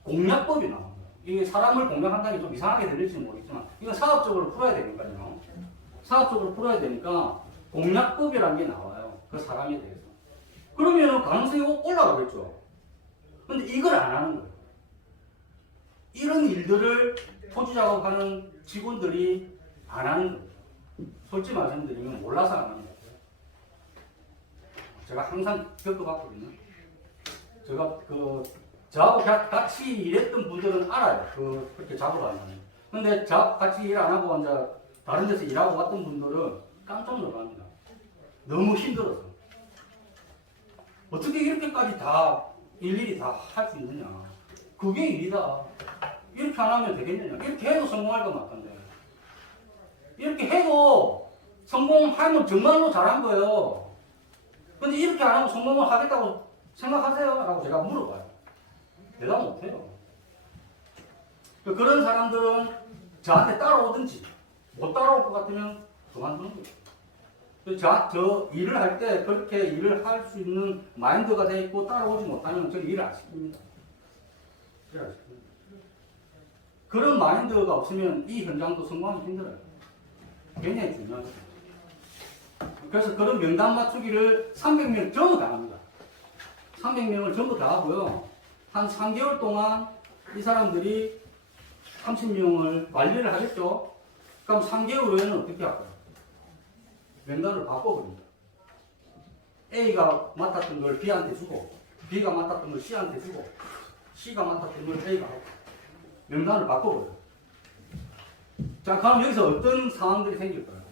공략법이 나옵니다. 이게 사람을 공략한다는 게 좀 이상하게 들릴지는 모르겠지만 이건 사업적으로 풀어야 되니까요. 사업적으로 풀어야 되니까 공략법이라는 게 나와요. 그 사람에 대해서. 그러면 가능성이 올라가겠죠. 근데 이걸 안 하는 거예요. 이런 일들을 토지 작업하는 직원들이 안 하는 거예요. 솔직히 말씀드리면 몰라서 안 하는 거예요. 제가 항상 겪어봤거든요. 제가 저하고 같이 일했던 분들은 알아요. 그렇게 작업하는 거. 근데 같이 일 안 하고 이제 다른 데서 일하고 왔던 분들은 깜짝 놀랍니다. 너무 힘들어서. 어떻게 이렇게까지 다 일일이 다 할 수 있느냐. 그게 일이다. 이렇게 안 하면 되겠느냐. 이렇게 해도 성공할 것 같던데. 이렇게 해도 성공하면 정말로 잘한 거예요. 근데 이렇게 안 하고 성공을 하겠다고 생각하세요? 라고 제가 물어봐요. 대답 못해요. 그런 사람들은 저한테 따라오든지 못 따라올 것 같으면 그만두는 거예요. 저 일을 할 때 그렇게 일을 할 수 있는 마인드가 돼 있고 따라오지 못하면 저는 일을 안 시킵니다. 일을 안 시킵니다. 그런 마인드가 없으면 이 현장도 성공하기 힘들어요. 굉장히 중요합니다. 그래서 그런 명단 맞추기를 300명 전부 다 합니다. 300명을 전부 다 하고요. 한 3개월 동안 이 사람들이 30명을 관리를 하겠죠. 그럼 3개월 후에는 어떻게 할까요? 명단을 바꿔버립니다. A가 맡았던 걸 B한테 주고, B가 맡았던 걸 C한테 주고, C가 맡았던 걸 A가 하고, 명단을 바꿔버려요. 자, 그럼 여기서 어떤 상황들이 생길까요?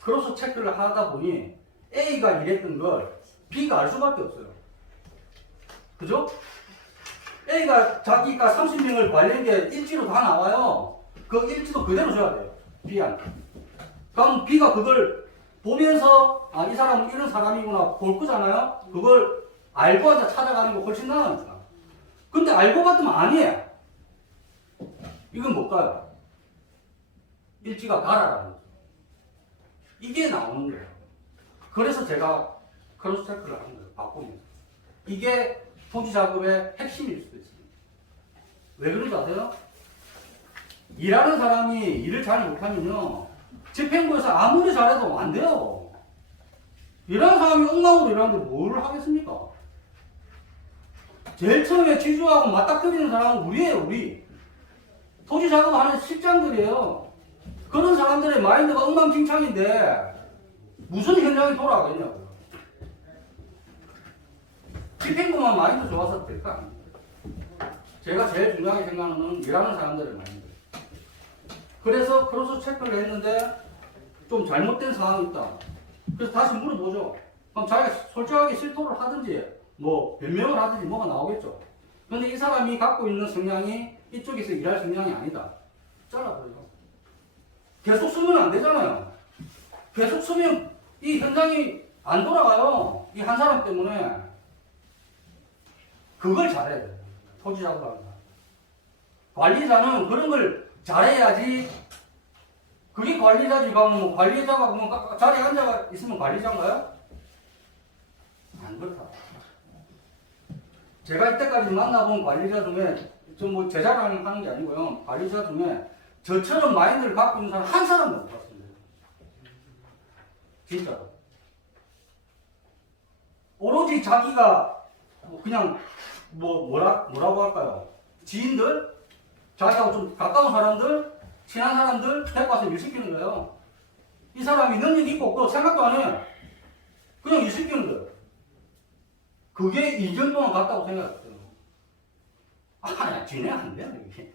크로스 체크를 하다 보니 A가 일했던 걸 B가 알 수밖에 없어요. 그죠? A가 자기가 30명을 관리한 게 일지로 다 나와요. 그 일지도 그대로 줘야 돼요. B한테. 그럼 B가 그걸 보면서 이 사람은 이런 사람이구나 볼 거잖아요. 그걸 알고 이제 찾아가는 거 훨씬 나으니까. 근데 알고 봤더니 아니에요. 이건 뭘까요? 일지가 다라라는 거죠. 이게 나오는 거예요. 그래서 제가 크로스 체크를 하는 거예요. 바꾸면서. 이게 토지 작업의 핵심일 수도 있습니다. 왜 그런지 아세요? 일하는 사람이 일을 잘 못하면요. 집행부에서 아무리 잘해도 안 돼요. 일하는 사람이 엉망으로 일하는데 뭘 하겠습니까? 제일 처음에 지주하고 맞닥뜨리는 사람은 우리예요, 우리. 토지 작업하는 실장들이에요. 그런 사람들의 마인드가 엉망진창인데 무슨 현장이 돌아가겠냐고요. 집행부만 마인드 좋아서 될 거 아닙니까? 제가 제일 중요하게 생각하는 일하는 사람들의 마인드. 그래서 크로스 체크를 했는데 좀 잘못된 상황이 있다. 그래서 다시 물어보죠. 그럼 자기가 솔직하게 실토를 하든지 뭐 변명을 하든지 뭐가 나오겠죠. 근데 이 사람이 갖고 있는 성향이 이쪽에서 일할 성향이 아니다. 잘라버려. 계속 쓰면 안 되잖아요. 계속 쓰면 이 현장이 안 돌아가요. 이 한 사람 때문에. 그걸 잘해야 돼요. 토지 작업하는 사람. 관리자는 그런 걸 잘해야지. 그게 관리자지. 가면 관리자가 뭐 자리에 앉아 있으면 관리자인가요? 안 그렇다. 제가 이때까지 만나본 관리자 중에 좀 뭐 제 자랑을 하는 게 아니고요. 관리자 중에 저처럼 마인드를 갖고 있는 사람 한 사람도 못 봤습니다. 진짜로. 오로지 자기가 그냥 뭐라고 할까요? 지인들, 자기하고 좀 가까운 사람들, 친한 사람들 데리고 와서 일 시키는 거예요. 이 사람이 능력이 있고 없고 생각도 안 해요. 그냥 일 시키는 거예요. 그게 2년 동안 갔다고 생각했어요. 진행 안 돼요, 이게.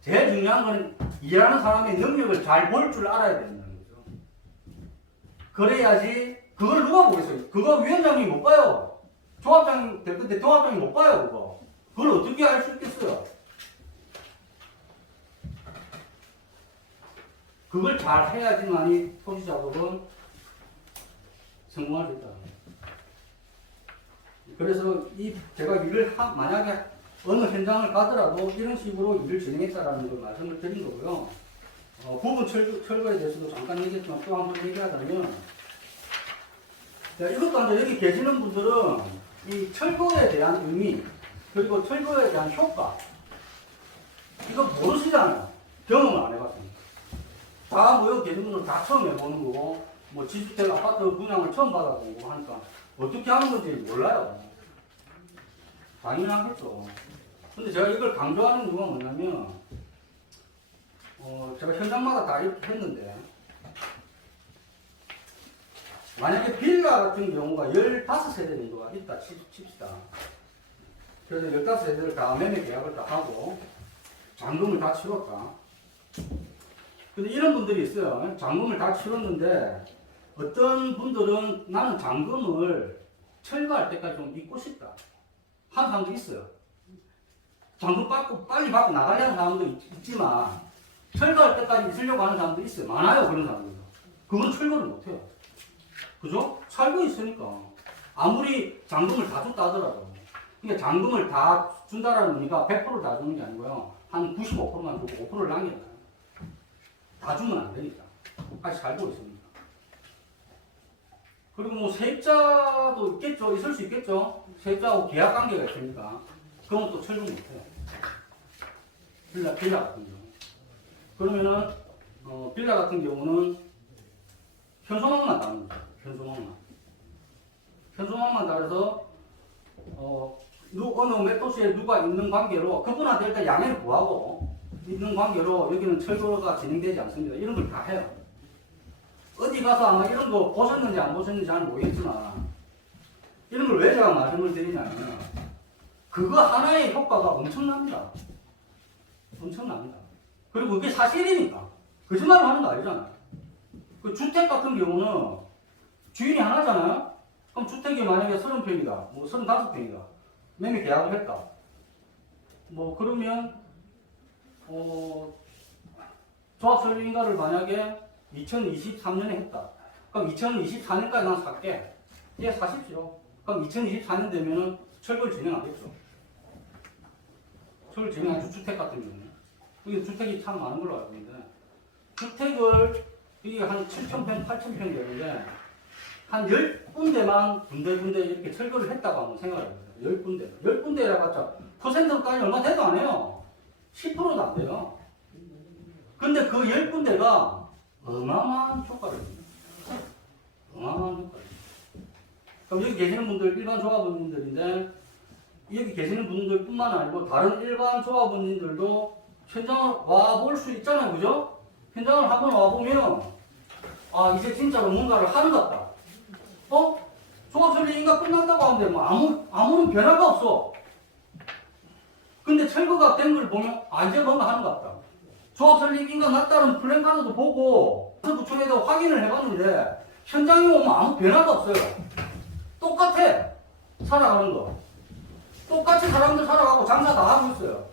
제일 중요한 거는 일하는 사람의 능력을 잘 볼 줄 알아야 된다는 거죠. 그래야지, 그걸 누가 보겠어요? 그거 위원장님이 못 봐요. 조합장 될 건데 조합장이 못 봐요, 그거. 그걸 어떻게 알 수 있겠어요? 그걸 잘 해야지만이 토지 작업은 성공할 수 있다. 그래서 제가 일을 만약에 어느 현장을 가더라도 이런 식으로 일을 진행했다라는 걸 말씀을 드린 거고요. 부분 철거에 대해서도 잠깐 얘기했지만 또 한 번 얘기하자면, 이것도 이제 여기 계시는 분들은 이 철거에 대한 의미, 그리고 철거에 대한 효과, 이거 모르시잖아요. 경험을 안 해봤으니까. 다 모여 계신 분들은 다 처음 해보는 거고, 뭐 지주택 아파트 분양을 처음 받아보고 하니까 어떻게 하는 건지 몰라요. 당연하겠죠. 근데 제가 이걸 강조하는 이유가 뭐냐면, 제가 현장마다 다 이렇게 했는데, 만약에 빌라 같은 경우가 15세대 정도가 있다 칩시다. 그래서 15세대를 다 매매 계약을 다 하고, 잔금을 다 치렀다. 근데 이런 분들이 있어요. 잔금을 다 치렀는데, 어떤 분들은 나는 잔금을 철거할 때까지 좀 잊고 싶다 하는 사람도 있어요. 잔금 빨리 받고 나가려는 사람도 있지만, 철거할 때까지 있으려고 하는 사람도 있어요. 많아요, 그런 사람들도. 그건 철거를 못해요. 그죠? 살고 있으니까. 아무리 잔금을 다 줬다 하더라도. 그러니까 잔금을 다 준다라는 의미가 100%를 다 주는 게 아니고요. 한 95%만 주고 5%를 남겨놔요. 다 주면 안 되니까. 아직 살고 있습니다. 그리고 뭐 세입자도 있겠죠. 있을 수 있겠죠. 세입자하고 계약 관계가 있으니까. 그건 또 철거 못해요. 빌라 같은 경우. 그러면은, 빌라 같은 경우는 현소망만 따는 거죠. 현소망만 따라서, 어느 메토스에 누가 있는 관계로 그분한테 일단 양해를 구하고 있는 관계로 여기는 철거가 진행되지 않습니다. 이런 걸 다 해요. 어디 가서 아마 이런 거 보셨는지 안 보셨는지 잘 모르겠지만, 이런 걸 왜 제가 말씀을 드리냐면, 그거 하나의 효과가 엄청납니다. 엄청납니다. 그리고 그게 사실이니까. 거짓말을 하는 거 아니잖아요. 그 주택 같은 경우는 주인이 하나잖아요? 그럼 주택이 만약에 30평이다, 뭐 35평이다. 매매 계약을 했다. 뭐 그러면, 조합 설립 인가를 만약에 2023년에 했다. 그럼 2024년까지 난 살게. 예, 사십시오. 그럼 2024년 되면은 철거를 진행하겠죠. 철거를 진행하죠. 주택 같은 경우는. 이게 주택이 참 많은 걸로 알고 있는데, 주택을, 이게 한 7,000평, 8,000평 되는데, 한 10군데만 군데 이렇게 철거를 했다고 한번 생각을 해보세요. 10군데. 10군데라 봤자, 퍼센트까지 얼마 돼도 안 해요. 10%도 안 돼요. 근데 그 10군데가 어마어마한 효과를 줍니다. 어마어마한 효과를 줍니다. 그럼 여기 계시는 분들, 일반 조합원님들인데, 여기 계시는 분들뿐만 아니고, 다른 일반 조합원님들도 현장을 와볼 수 있잖아요. 그죠? 현장을 한번 와보면, 아, 이제 진짜로 뭔가를 하는 것 같다. 조합 설립 인가 끝났다고 하는데, 뭐, 아무런 변화가 없어. 근데 철거가 된 걸 보면, 아, 이제 뭔가 하는 것 같다. 조합 설립 인가 났다는 플랜카드도 보고, 구청에도 확인을 해봤는데, 현장에 오면 아무 변화가 없어요. 똑같아. 살아가는 거. 똑같이 사람들 살아가고 장사 다 하고 있어요.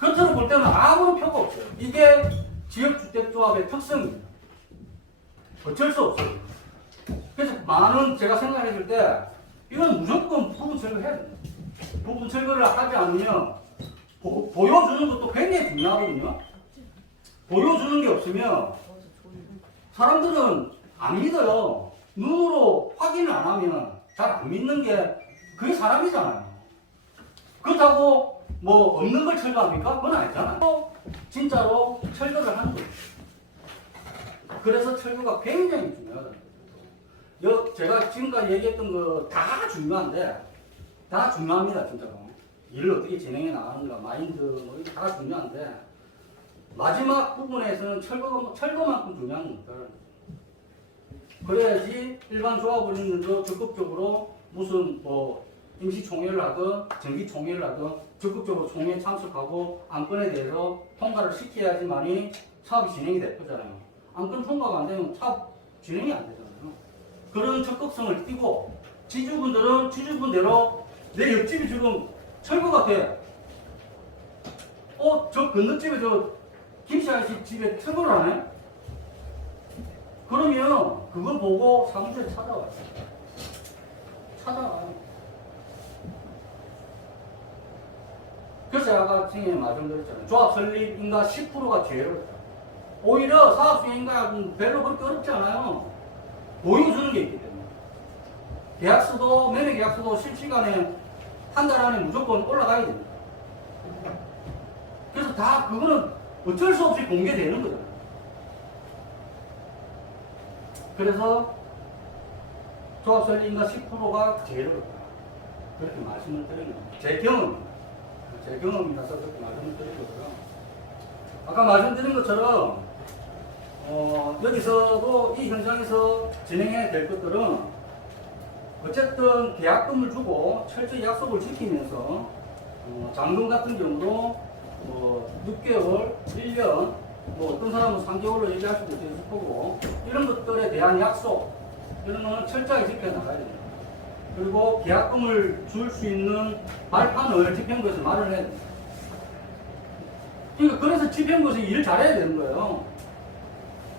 겉으로 볼 때는 아무런 표가 없어요. 이게 지역주택조합의 특성입니다. 어쩔 수 없어요. 그래서 많은 제가 생각했을 때 이건 무조건 부분 철거해야 됩니다. 부분 철거를 하지 않으면 보여주는 것도 굉장히 중요하거든요. 보여주는 게 없으면 사람들은 안 믿어요. 눈으로 확인을 안 하면 잘 안 믿는 게 그게 사람이잖아요. 그렇다고 뭐 없는 걸 철거합니까? 그건 아니잖아요. 진짜로 철거를 하는 거예요. 그래서 철거가 굉장히 중요하다는 거죠. 제가 지금까지 얘기했던 거 다 중요한데 다 중요합니다. 진짜로. 일을 어떻게 진행해 나가는가 마인드 뭐 이게 다 중요한데 마지막 부분에서는 철거만큼 중요한 겁니다. 그래야지 일반 조합원님들도 적극적으로 무슨 뭐 임시총회를 하든 정기총회를 하든 적극적으로 총회에 참석하고 안건에 대해서 통과를 시켜야지만이 사업이 진행이 될 거잖아요. 안건 통과가 안 되면 사업 진행이 안 되잖아요. 그런 적극성을 띠고 지주분들은 지주분대로 내 옆집이 지금 철거가 돼. 저 건너집에 저 김씨 아저씨 집에 철거를 하네? 그러면 그걸 보고 사무실에 찾아와요. 찾아와요. 그래서 아까 선생님이 말씀드렸잖아요. 조합 설립 인가 10%가 제일 어렵다. 오히려 사업 수행 인가는 별로 그렇게 어렵지 않아요. 보여주는 게 있기 때문에. 계약서도, 매매 계약서도 실시간에 한 달 안에 무조건 올라가야 됩니다. 그래서 다 그거는 어쩔 수 없이 공개되는 거잖아요. 그래서 조합 설립 인가 10%가 제일 어렵다. 그렇게 말씀을 드리는 거예요. 제 경험이라서 그렇게 말씀을 드린 거고요. 아까 말씀드린 것처럼 여기서도 이 현장에서 진행해야 될 것들은 어쨌든 계약금을 주고 철저히 약속을 지키면서 잔금 같은 경우도 6개월, 1년, 어떤 사람은 3개월로 얘기할 수도 있을 거고 이런 것들에 대한 약속 이런 거는 철저하게 지켜나가야 됩니다. 그리고 계약금을 줄 수 있는 발판을 집행부에서 마련해야 됩니다. 그러니까 그래서 집행부에서 일을 잘해야 되는 거예요.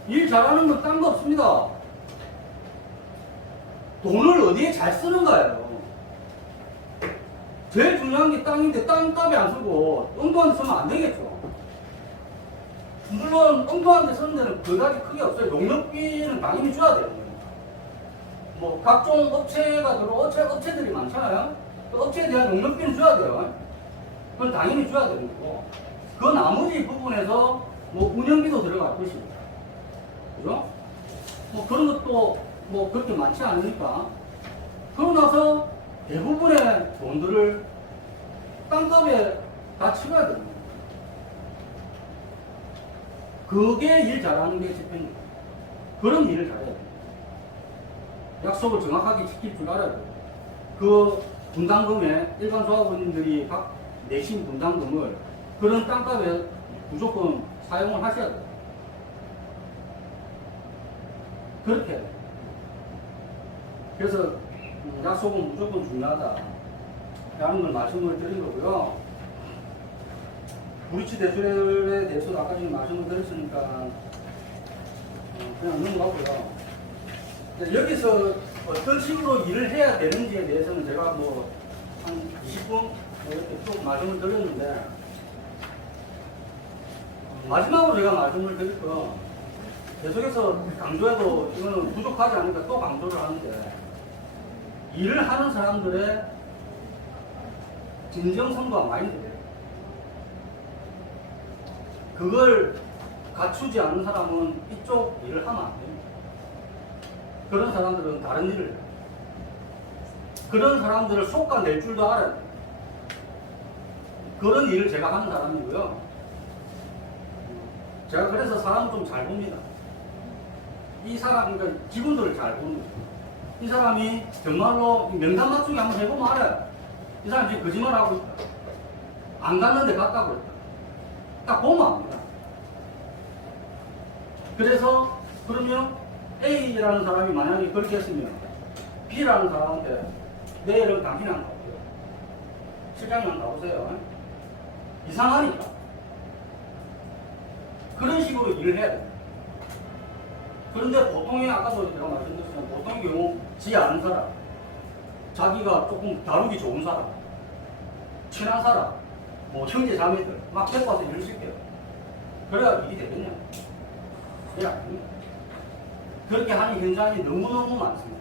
일 잘하는 건 딴 거 없습니다. 돈을 어디에 잘 쓰는가예요. 제일 중요한 게 땅인데 땅값에 안 쓰고 엉뚱한 데 쓰면 안 되겠죠. 물론 엉뚱한 데 쓰는 데는 그다지 크게 없어요. 용역비는 당연히 줘야 돼요. 뭐 각종 업체가 업체들이 많잖아요. 그 업체에 대한 용역비는 줘야 돼요. 그건 당연히 줘야 되는 거고. 그 나머지 부분에서 운영비도 들어갈 것입니다. 그죠? 그런 것도 그렇게 많지 않으니까. 그러고 나서 대부분의 돈들을 땅값에 다 치러야 됩니다. 그게 일 잘하는 게 집행입니다. 그런 일을 잘해야 됩니다. 약속을 정확하게 지킬 줄 알아야 돼요. 그 분담금에 일반 조합원님들이 각 내신 분담금을 그런 땅값에 무조건 사용을 하셔야 돼요. 그렇게 해야 돼요. 그래서 약속은 무조건 중요하다 라는 걸 말씀을 드린 거고요. 브리치 대출에 대해서도 아까 전에 말씀을 드렸으니까 그냥 넘어가고요. 여기서 어떤 식으로 일을 해야 되는지에 대해서는 제가 한 20분 이렇게 쭉 말씀을 드렸는데 마지막으로 제가 말씀을 드릴 건 계속해서 강조해도 이거는 부족하지 않으니까 또 강조를 하는데 일을 하는 사람들의 진정성과 마인드 그걸 갖추지 않는 사람은 이쪽 일을 하면 안 됩니다. 그런 사람들은 다른 일을 해요. 그런 사람들을 솎아낼 줄도 알아야 돼요. 그런 일을 제가 하는 사람이고요. 제가 그래서 사람을 좀 잘 봅니다. 이 사람, 그러니까 직원들을 잘 보는 거예요. 이 사람이 정말로 명단 맞추기 한번 해보면 알아요. 이 사람이 지금 거짓말하고 있다. 안 갔는데 갔다고 그랬다. 딱 보면 압니다. 그래서 그러면 A라는 사람이 만약에 그렇게 했으면 B라는 사람한테 내일은 당신이 안 갈게요. 실장님 가보세요. 이상하니까. 그런 식으로 일을 해야 돼요. 그런데 보통의, 아까도 제가 말씀드렸지만, 보통의 경우, 지 아는 사람, 자기가 조금 다루기 좋은 사람, 친한 사람, 뭐 형제 자매들, 막 데리고 와서 일을 시켜요. 그래야 일이 되겠냐? 그게 아닙니다. 그렇게 하는 현장이 너무너무 많습니다.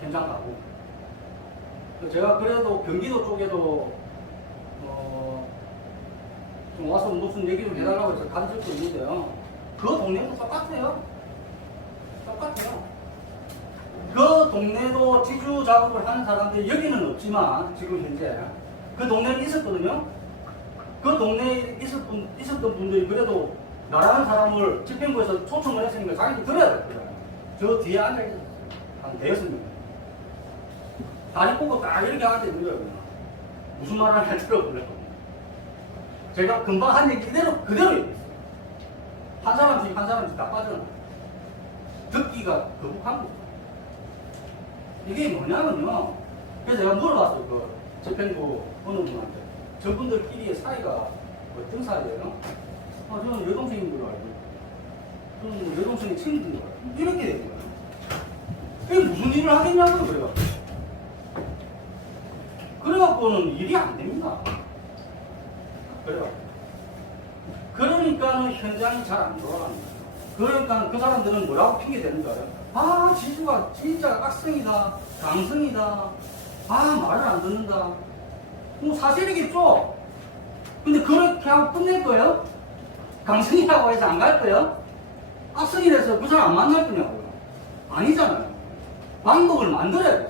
현장 가고. 제가 그래도 경기도 쪽에도, 좀 와서 무슨 얘기 좀 해달라고 해서 간 적도 있는데요. 그 동네도 똑같아요. 똑같아요. 그 동네도 지주 작업을 하는 사람들이 여기는 없지만, 지금 현재. 그 동네는 있었거든요. 그 동네에 있었던 분들이 그래도 나라는 사람을 집행부에서 초청을 했으니까 자기도 들어야 될 거잖아요. 저 뒤에 앉아있었어요. 한 대여섯 명. 다리 꽂고 딱 이렇게 앉아있는 거예요. 무슨 말을 할지 들어보려고. 제가 금방 한 얘기 그대로 얘기했어요. 한 사람씩 다 빠져나가요. 듣기가 거북한 거죠. 이게 뭐냐면요. 그래서 제가 물어봤어요. 그 집행부 어느 분한테. 저분들끼리의 사이가 어떤 사이예요? 저는 여동생인 걸로 알고, 저는 여동생의 친구인 걸로 알고, 이렇게 되는 거예요. 이게 무슨 일을 하겠냐고요, 그래요. 그래갖고는 일이 안 됩니다. 그래요. 그러니까는 현장이 잘 안 돌아갑니다. 그러니까 그 사람들은 뭐라고 핑계 대는 거예요? 아, 지주가 진짜 악성이다, 강성이다, 아, 말을 안 듣는다. 뭐 사실이겠죠? 근데 그렇게 하고 끝낼 거예요? 강성이라고 해서 안 갈 거예요? 악성이라서 그 사람 안 만날 거냐고요? 아니잖아요. 방법을 만들어야 돼요.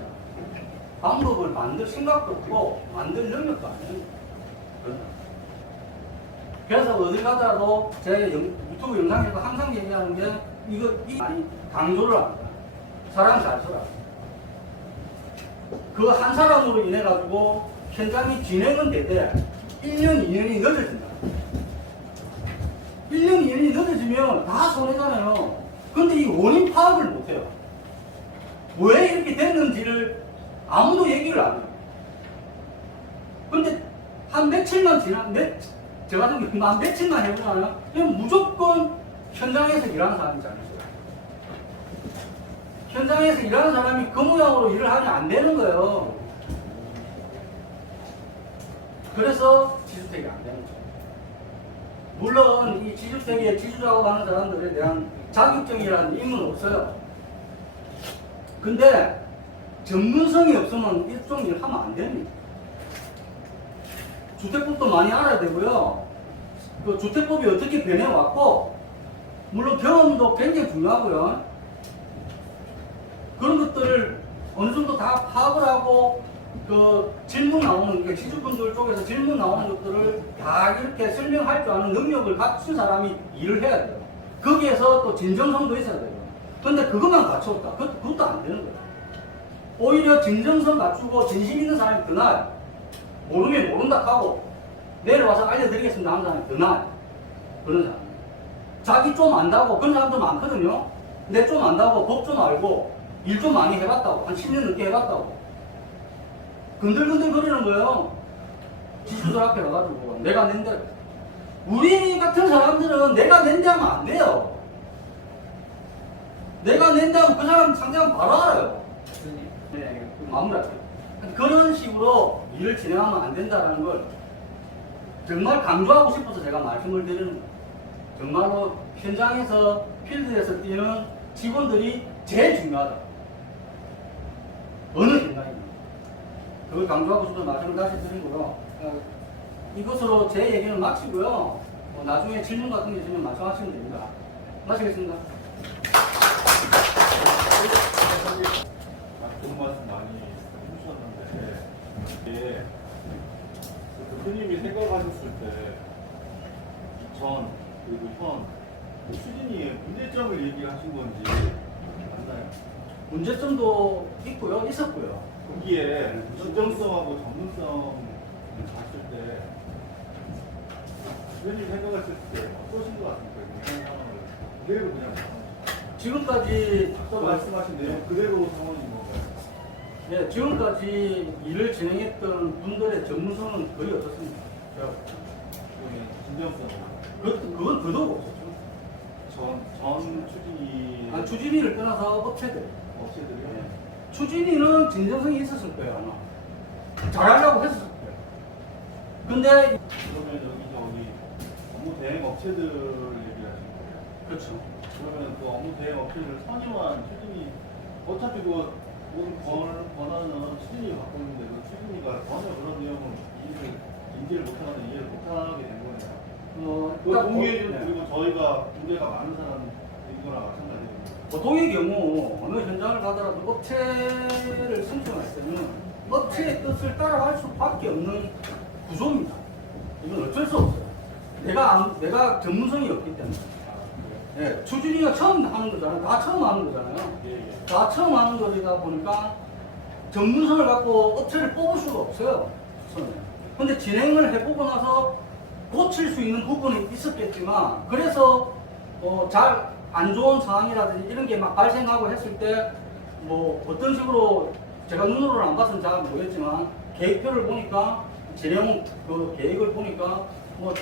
방법을 만들 생각도 없고 만들 능력도 아니에요. 그래서 어딜 가더라도 제 유튜브 영상에서 항상 얘기하는 게 이 많이 강조를 합니다. 사람 잘 써라. 그 한 사람으로 인해 가지고 현장이 진행은 되되 1년, 2년이 늦어진다. 1년, 2년이 늦어지면 다 손해잖아요. 근데 이 원인 파악을 못해요. 왜 이렇게 됐는지를 아무도 얘기를 안 해요. 근데 한 며칠만 저 같은 경우 한 며칠만 해보잖아요. 그럼 무조건 현장에서 일하는 사람이 잘 있어요. 현장에서 일하는 사람이 그 모양으로 일을 하면 안 되는 거예요. 그래서 지주택이 안 되는 거죠. 물론 이 지주택에 지주작업하는 사람들에 대한 자격증이라는 임무는 없어요. 근데 전문성이 없으면 일종 일 하면 안 됩니다. 주택법도 많이 알아야 되고요. 그 주택법이 어떻게 변해왔고, 물론 경험도 굉장히 중요하고요. 그런 것들을 어느 정도 다 파악을 하고, 그 질문 나오는, 그 시주분들 쪽에서 질문 나오는 것들을 다 이렇게 설명할 줄 아는 능력을 갖춘 사람이 일을 해야 돼요. 거기에서 또 진정성도 있어야 돼요. 근데 그것만 갖췄다. 그것도 안 되는 거예요. 오히려 진정성 갖추고 진심 있는 사람이 더 나아요. 모르면 모른다 하고 내려와서 알려드리겠습니다 하는 사람이 더 나아요. 그런 사람. 자기 좀 안다고 그런 사람도 많거든요. 내 좀 안다고 법 좀 알고 일 좀 많이 해봤다고 한 10년 넘게 해봤다고 근들근들 거리는 거예요. 지주들 앞에 가가지고 내가 낸다. 우리 같은 사람들은 내가 낸다 하면 안 돼요. 내가 낸다 하면 그 사람 상대방 바로 알아요. 네, 마무리할게요. 그런 식으로 일을 진행하면 안 된다는 걸 정말 강조하고 싶어서 제가 말씀을 드리는 거예요. 정말로 현장에서 필드에서 뛰는 직원들이 제일 중요하다. 어느 현장입니다. 그걸 강조하고 싶어서 말씀을 다시 드린 거고요. 이것으로 제 얘기는 마치고요. 나중에 질문 같은 게 있으면 말씀하시면 됩니다. 마치겠습니다. 좋은 말씀 많이 해주셨는데, 이게 대표님이 생각하셨을 때, 전, 그리고 현, 수진이의 문제점을 얘기하신 건지 맞나요? 문제점도 있고요, 있었고요. 거기에 진정성하고 전문성을 봤을 때, 대표님 생각하셨을 때 어떠신 것 같습니까? 이런 상황을 그대로 그냥 지금까지 아까 말씀하신 내용 그대로 상황인 건가요? 예, 지금까지 일을 진행했던 분들의 전문성은 거의 없었습니다. 제가 볼 때는. 진정성. 그건 더더욱 없었죠. 전 추진이 추진위를 떠나서 업체들. 업체들이요. 예. 추진위는 진정성이 있었을 거예요, 아마. 잘하려고 했었을 거예요. 근데, 그러면 여기 업무 대행 업체들 얘기하시는 거예요? 그렇죠. 그러면 그 업무 대행 업체를 선임한 추진이 어차피 그 모든 권한은 추진이가 갖고 있는데 그 추진이가 전혀 그런 내용을 인지를 못하거나 이해를 못하게 된 거네요. 그 동의해 준 네. 그리고 저희가 문제가 많은 사람인 거나 마찬가지입니다. 보통의 경우 어느 현장을 가더라도 업체를 선정할 때는 업체의 뜻을 따라갈 수밖에 없는 구조입니다. 이건 어쩔 수 없어요. 내가 전문성이 없기 때문에. 예, 추진이가 처음 하는 거잖아요. 다 처음 하는 거잖아요. 예, 예. 다 처음 하는 거다 보니까 전문성을 갖고 업체를 뽑을 수가 없어요. 처음에. 근데 진행을 해보고 나서 고칠 수 있는 부분이 있었겠지만, 그래서 잘 안 좋은 상황이라든지 이런 게 막 발생하고 했을 때, 뭐 어떤 식으로 제가 눈으로는 안 봐서는 잘 모르겠지만, 계획표를 보니까, 진행 그 계획을 보니까, 뭐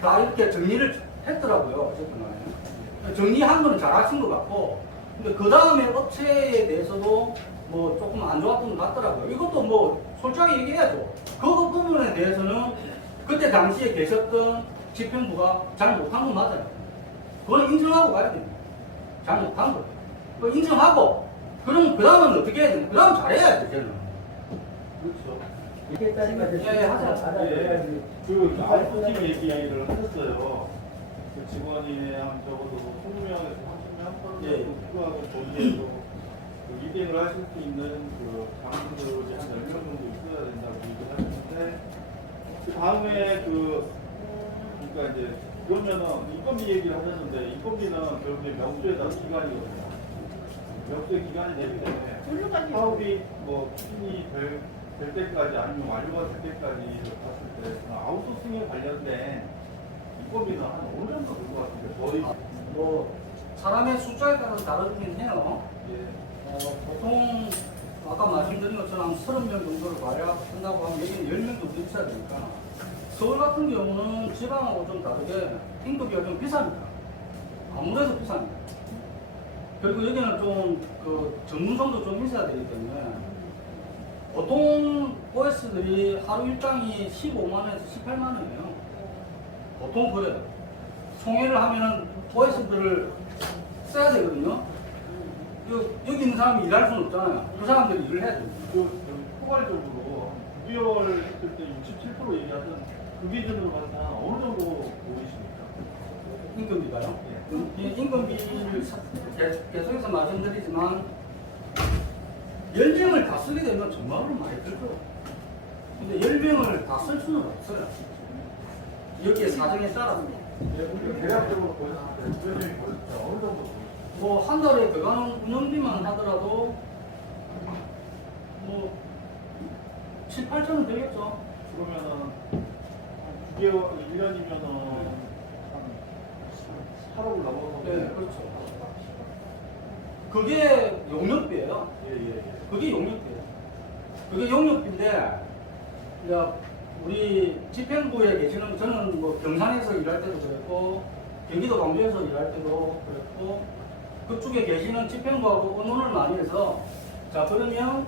다 이렇게 정리를 했더라고요. 어쨌든 정리한 거는 잘 하신 것 같고, 근데 그 다음에 업체에 대해서도 뭐 조금 안 좋았던 것 같더라고요. 이것도 뭐 솔직하게 얘기해야죠. 그 부분에 대해서는 그때 당시에 계셨던 집행부가 잘 못한 건 맞아요. 그건 인정하고 가야 됩니다. 잘 못한 거. 그거 인정하고, 그럼 그 다음은 어떻게 해야 되나? 그 다음 잘해야죠, 저는. 그렇죠. 예, 하자. 예, 그 아웃소싱 얘기를 하셨어요. 그 직원이 한 적어도 20명에서 30명 예. 필요하고 조직에서 그 리딩을 하실 수 있는 그 장들이 한 10명 정도 있어야 된다고 얘기를 하셨는데 그 다음에 그러니까 이제 그러면은 인건비 얘기를 하셨는데 인건비는 결국에 명수에다 기간이거든요. 명수의 기간이 되기 때문에 사업이 뭐 추진이 될 때까지 아니면 완료가 될 때까지 봤을 때 아웃소싱에 관련된 인건비는 한 어느 정도 될 것 같은데 거의 뭐 사람의 숫자에 따라 다르긴 해요. 예. 보통 아까 말씀드린 것처럼 30명 정도를 관리한다고 하면 여기는 10명 정도 있어야 되니까, 서울 같은 경우는 지방하고 좀 다르게 인건비가 좀 비쌉니다. 아무래도 비쌉니다. 그리고 여기는 좀 그 전문성도 좀 있어야 되기 때문에, 보통 OS들이 하루 일당이 15만원에서 18만원이에요. 보통 그래요. 총회를 하면은 OS들을 써야 되거든요. 여기 있는 사람이 일할 수는 없잖아요. 그 사람들이 일을 해야 됩니다. 포괄적으로 9개월 했을 때 67% 얘기하던 그 기준으로 봤을 때 한 어느 정도 보이십니까? 임금비가요? 임금비를 계속해서 말씀드리지만, 10명을 다 쓰게 되면 정말로 많이 들죠. 근데 10명을 다 쓸 수는 없어요. 여기에 사정에 따라서. 대략적으로 보셨을 때 몇명이 보였을 때 어느 정도 보이십니까? 뭐 한 달에 들어가는 운영비만 하더라도 뭐 7, 8천은 되겠죠. 그러면은 9개월, 1년이면은 한 8억을 넘어서. 네, 그렇죠. 그게 용역비예요. 예. 그게 용역비예요. 그게 용역비인데, 이제 우리 집행부에 계시는, 저는 뭐 경산에서 일할 때도 그랬고, 경기도 광주에서 일할 때도 그랬고, 그쪽에 계시는 집행부하고 의논을 많이 해서, 자, 그러면,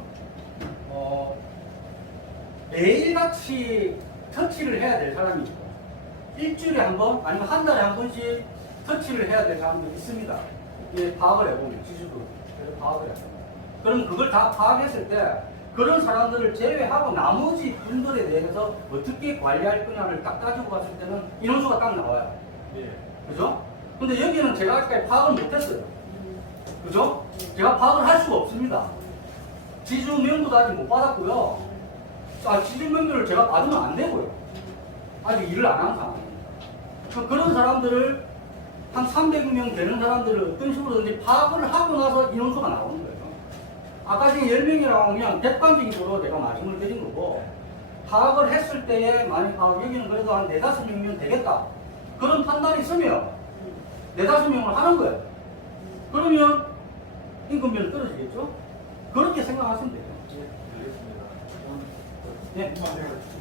매일같이 터치를 해야 될 사람이 있고, 일주일에 한 번, 아니면 한 달에 한 번씩 터치를 해야 될 사람들이 있습니다. 예, 파악을 해보면, 지수도 파악을 해보면. 그럼 그걸 다 파악했을 때, 그런 사람들을 제외하고 나머지 분들에 대해서 어떻게 관리할 거냐를 딱 따지고 봤을 때는 인원수가 딱 나와요. 예. 그죠? 근데 여기는 제가 아직까지 파악을 못했어요. 그죠? 제가 파악을 할 수가 없습니다. 지주 명부도 아직 못 받았고요. 지주 명부를 제가 받으면 안 되고요. 아직 일을 안 한 상황입니다. 그런 사람들을 한 300명 되는 사람들을 어떤 식으로든지 파악을 하고 나서 인원수가 나오는 거예요. 아까 지금 10명이라고 하면 객관적으로 내가 말씀을 드린 거고, 파악을 했을 때에 만약 여기는 그래도 한 4, 5명이면 되겠다. 그런 판단이 있으면 4, 5명을 하는 거예요. 그러면 임금비는 떨어지겠죠? 그렇게 생각하시면 돼요. 예. 네.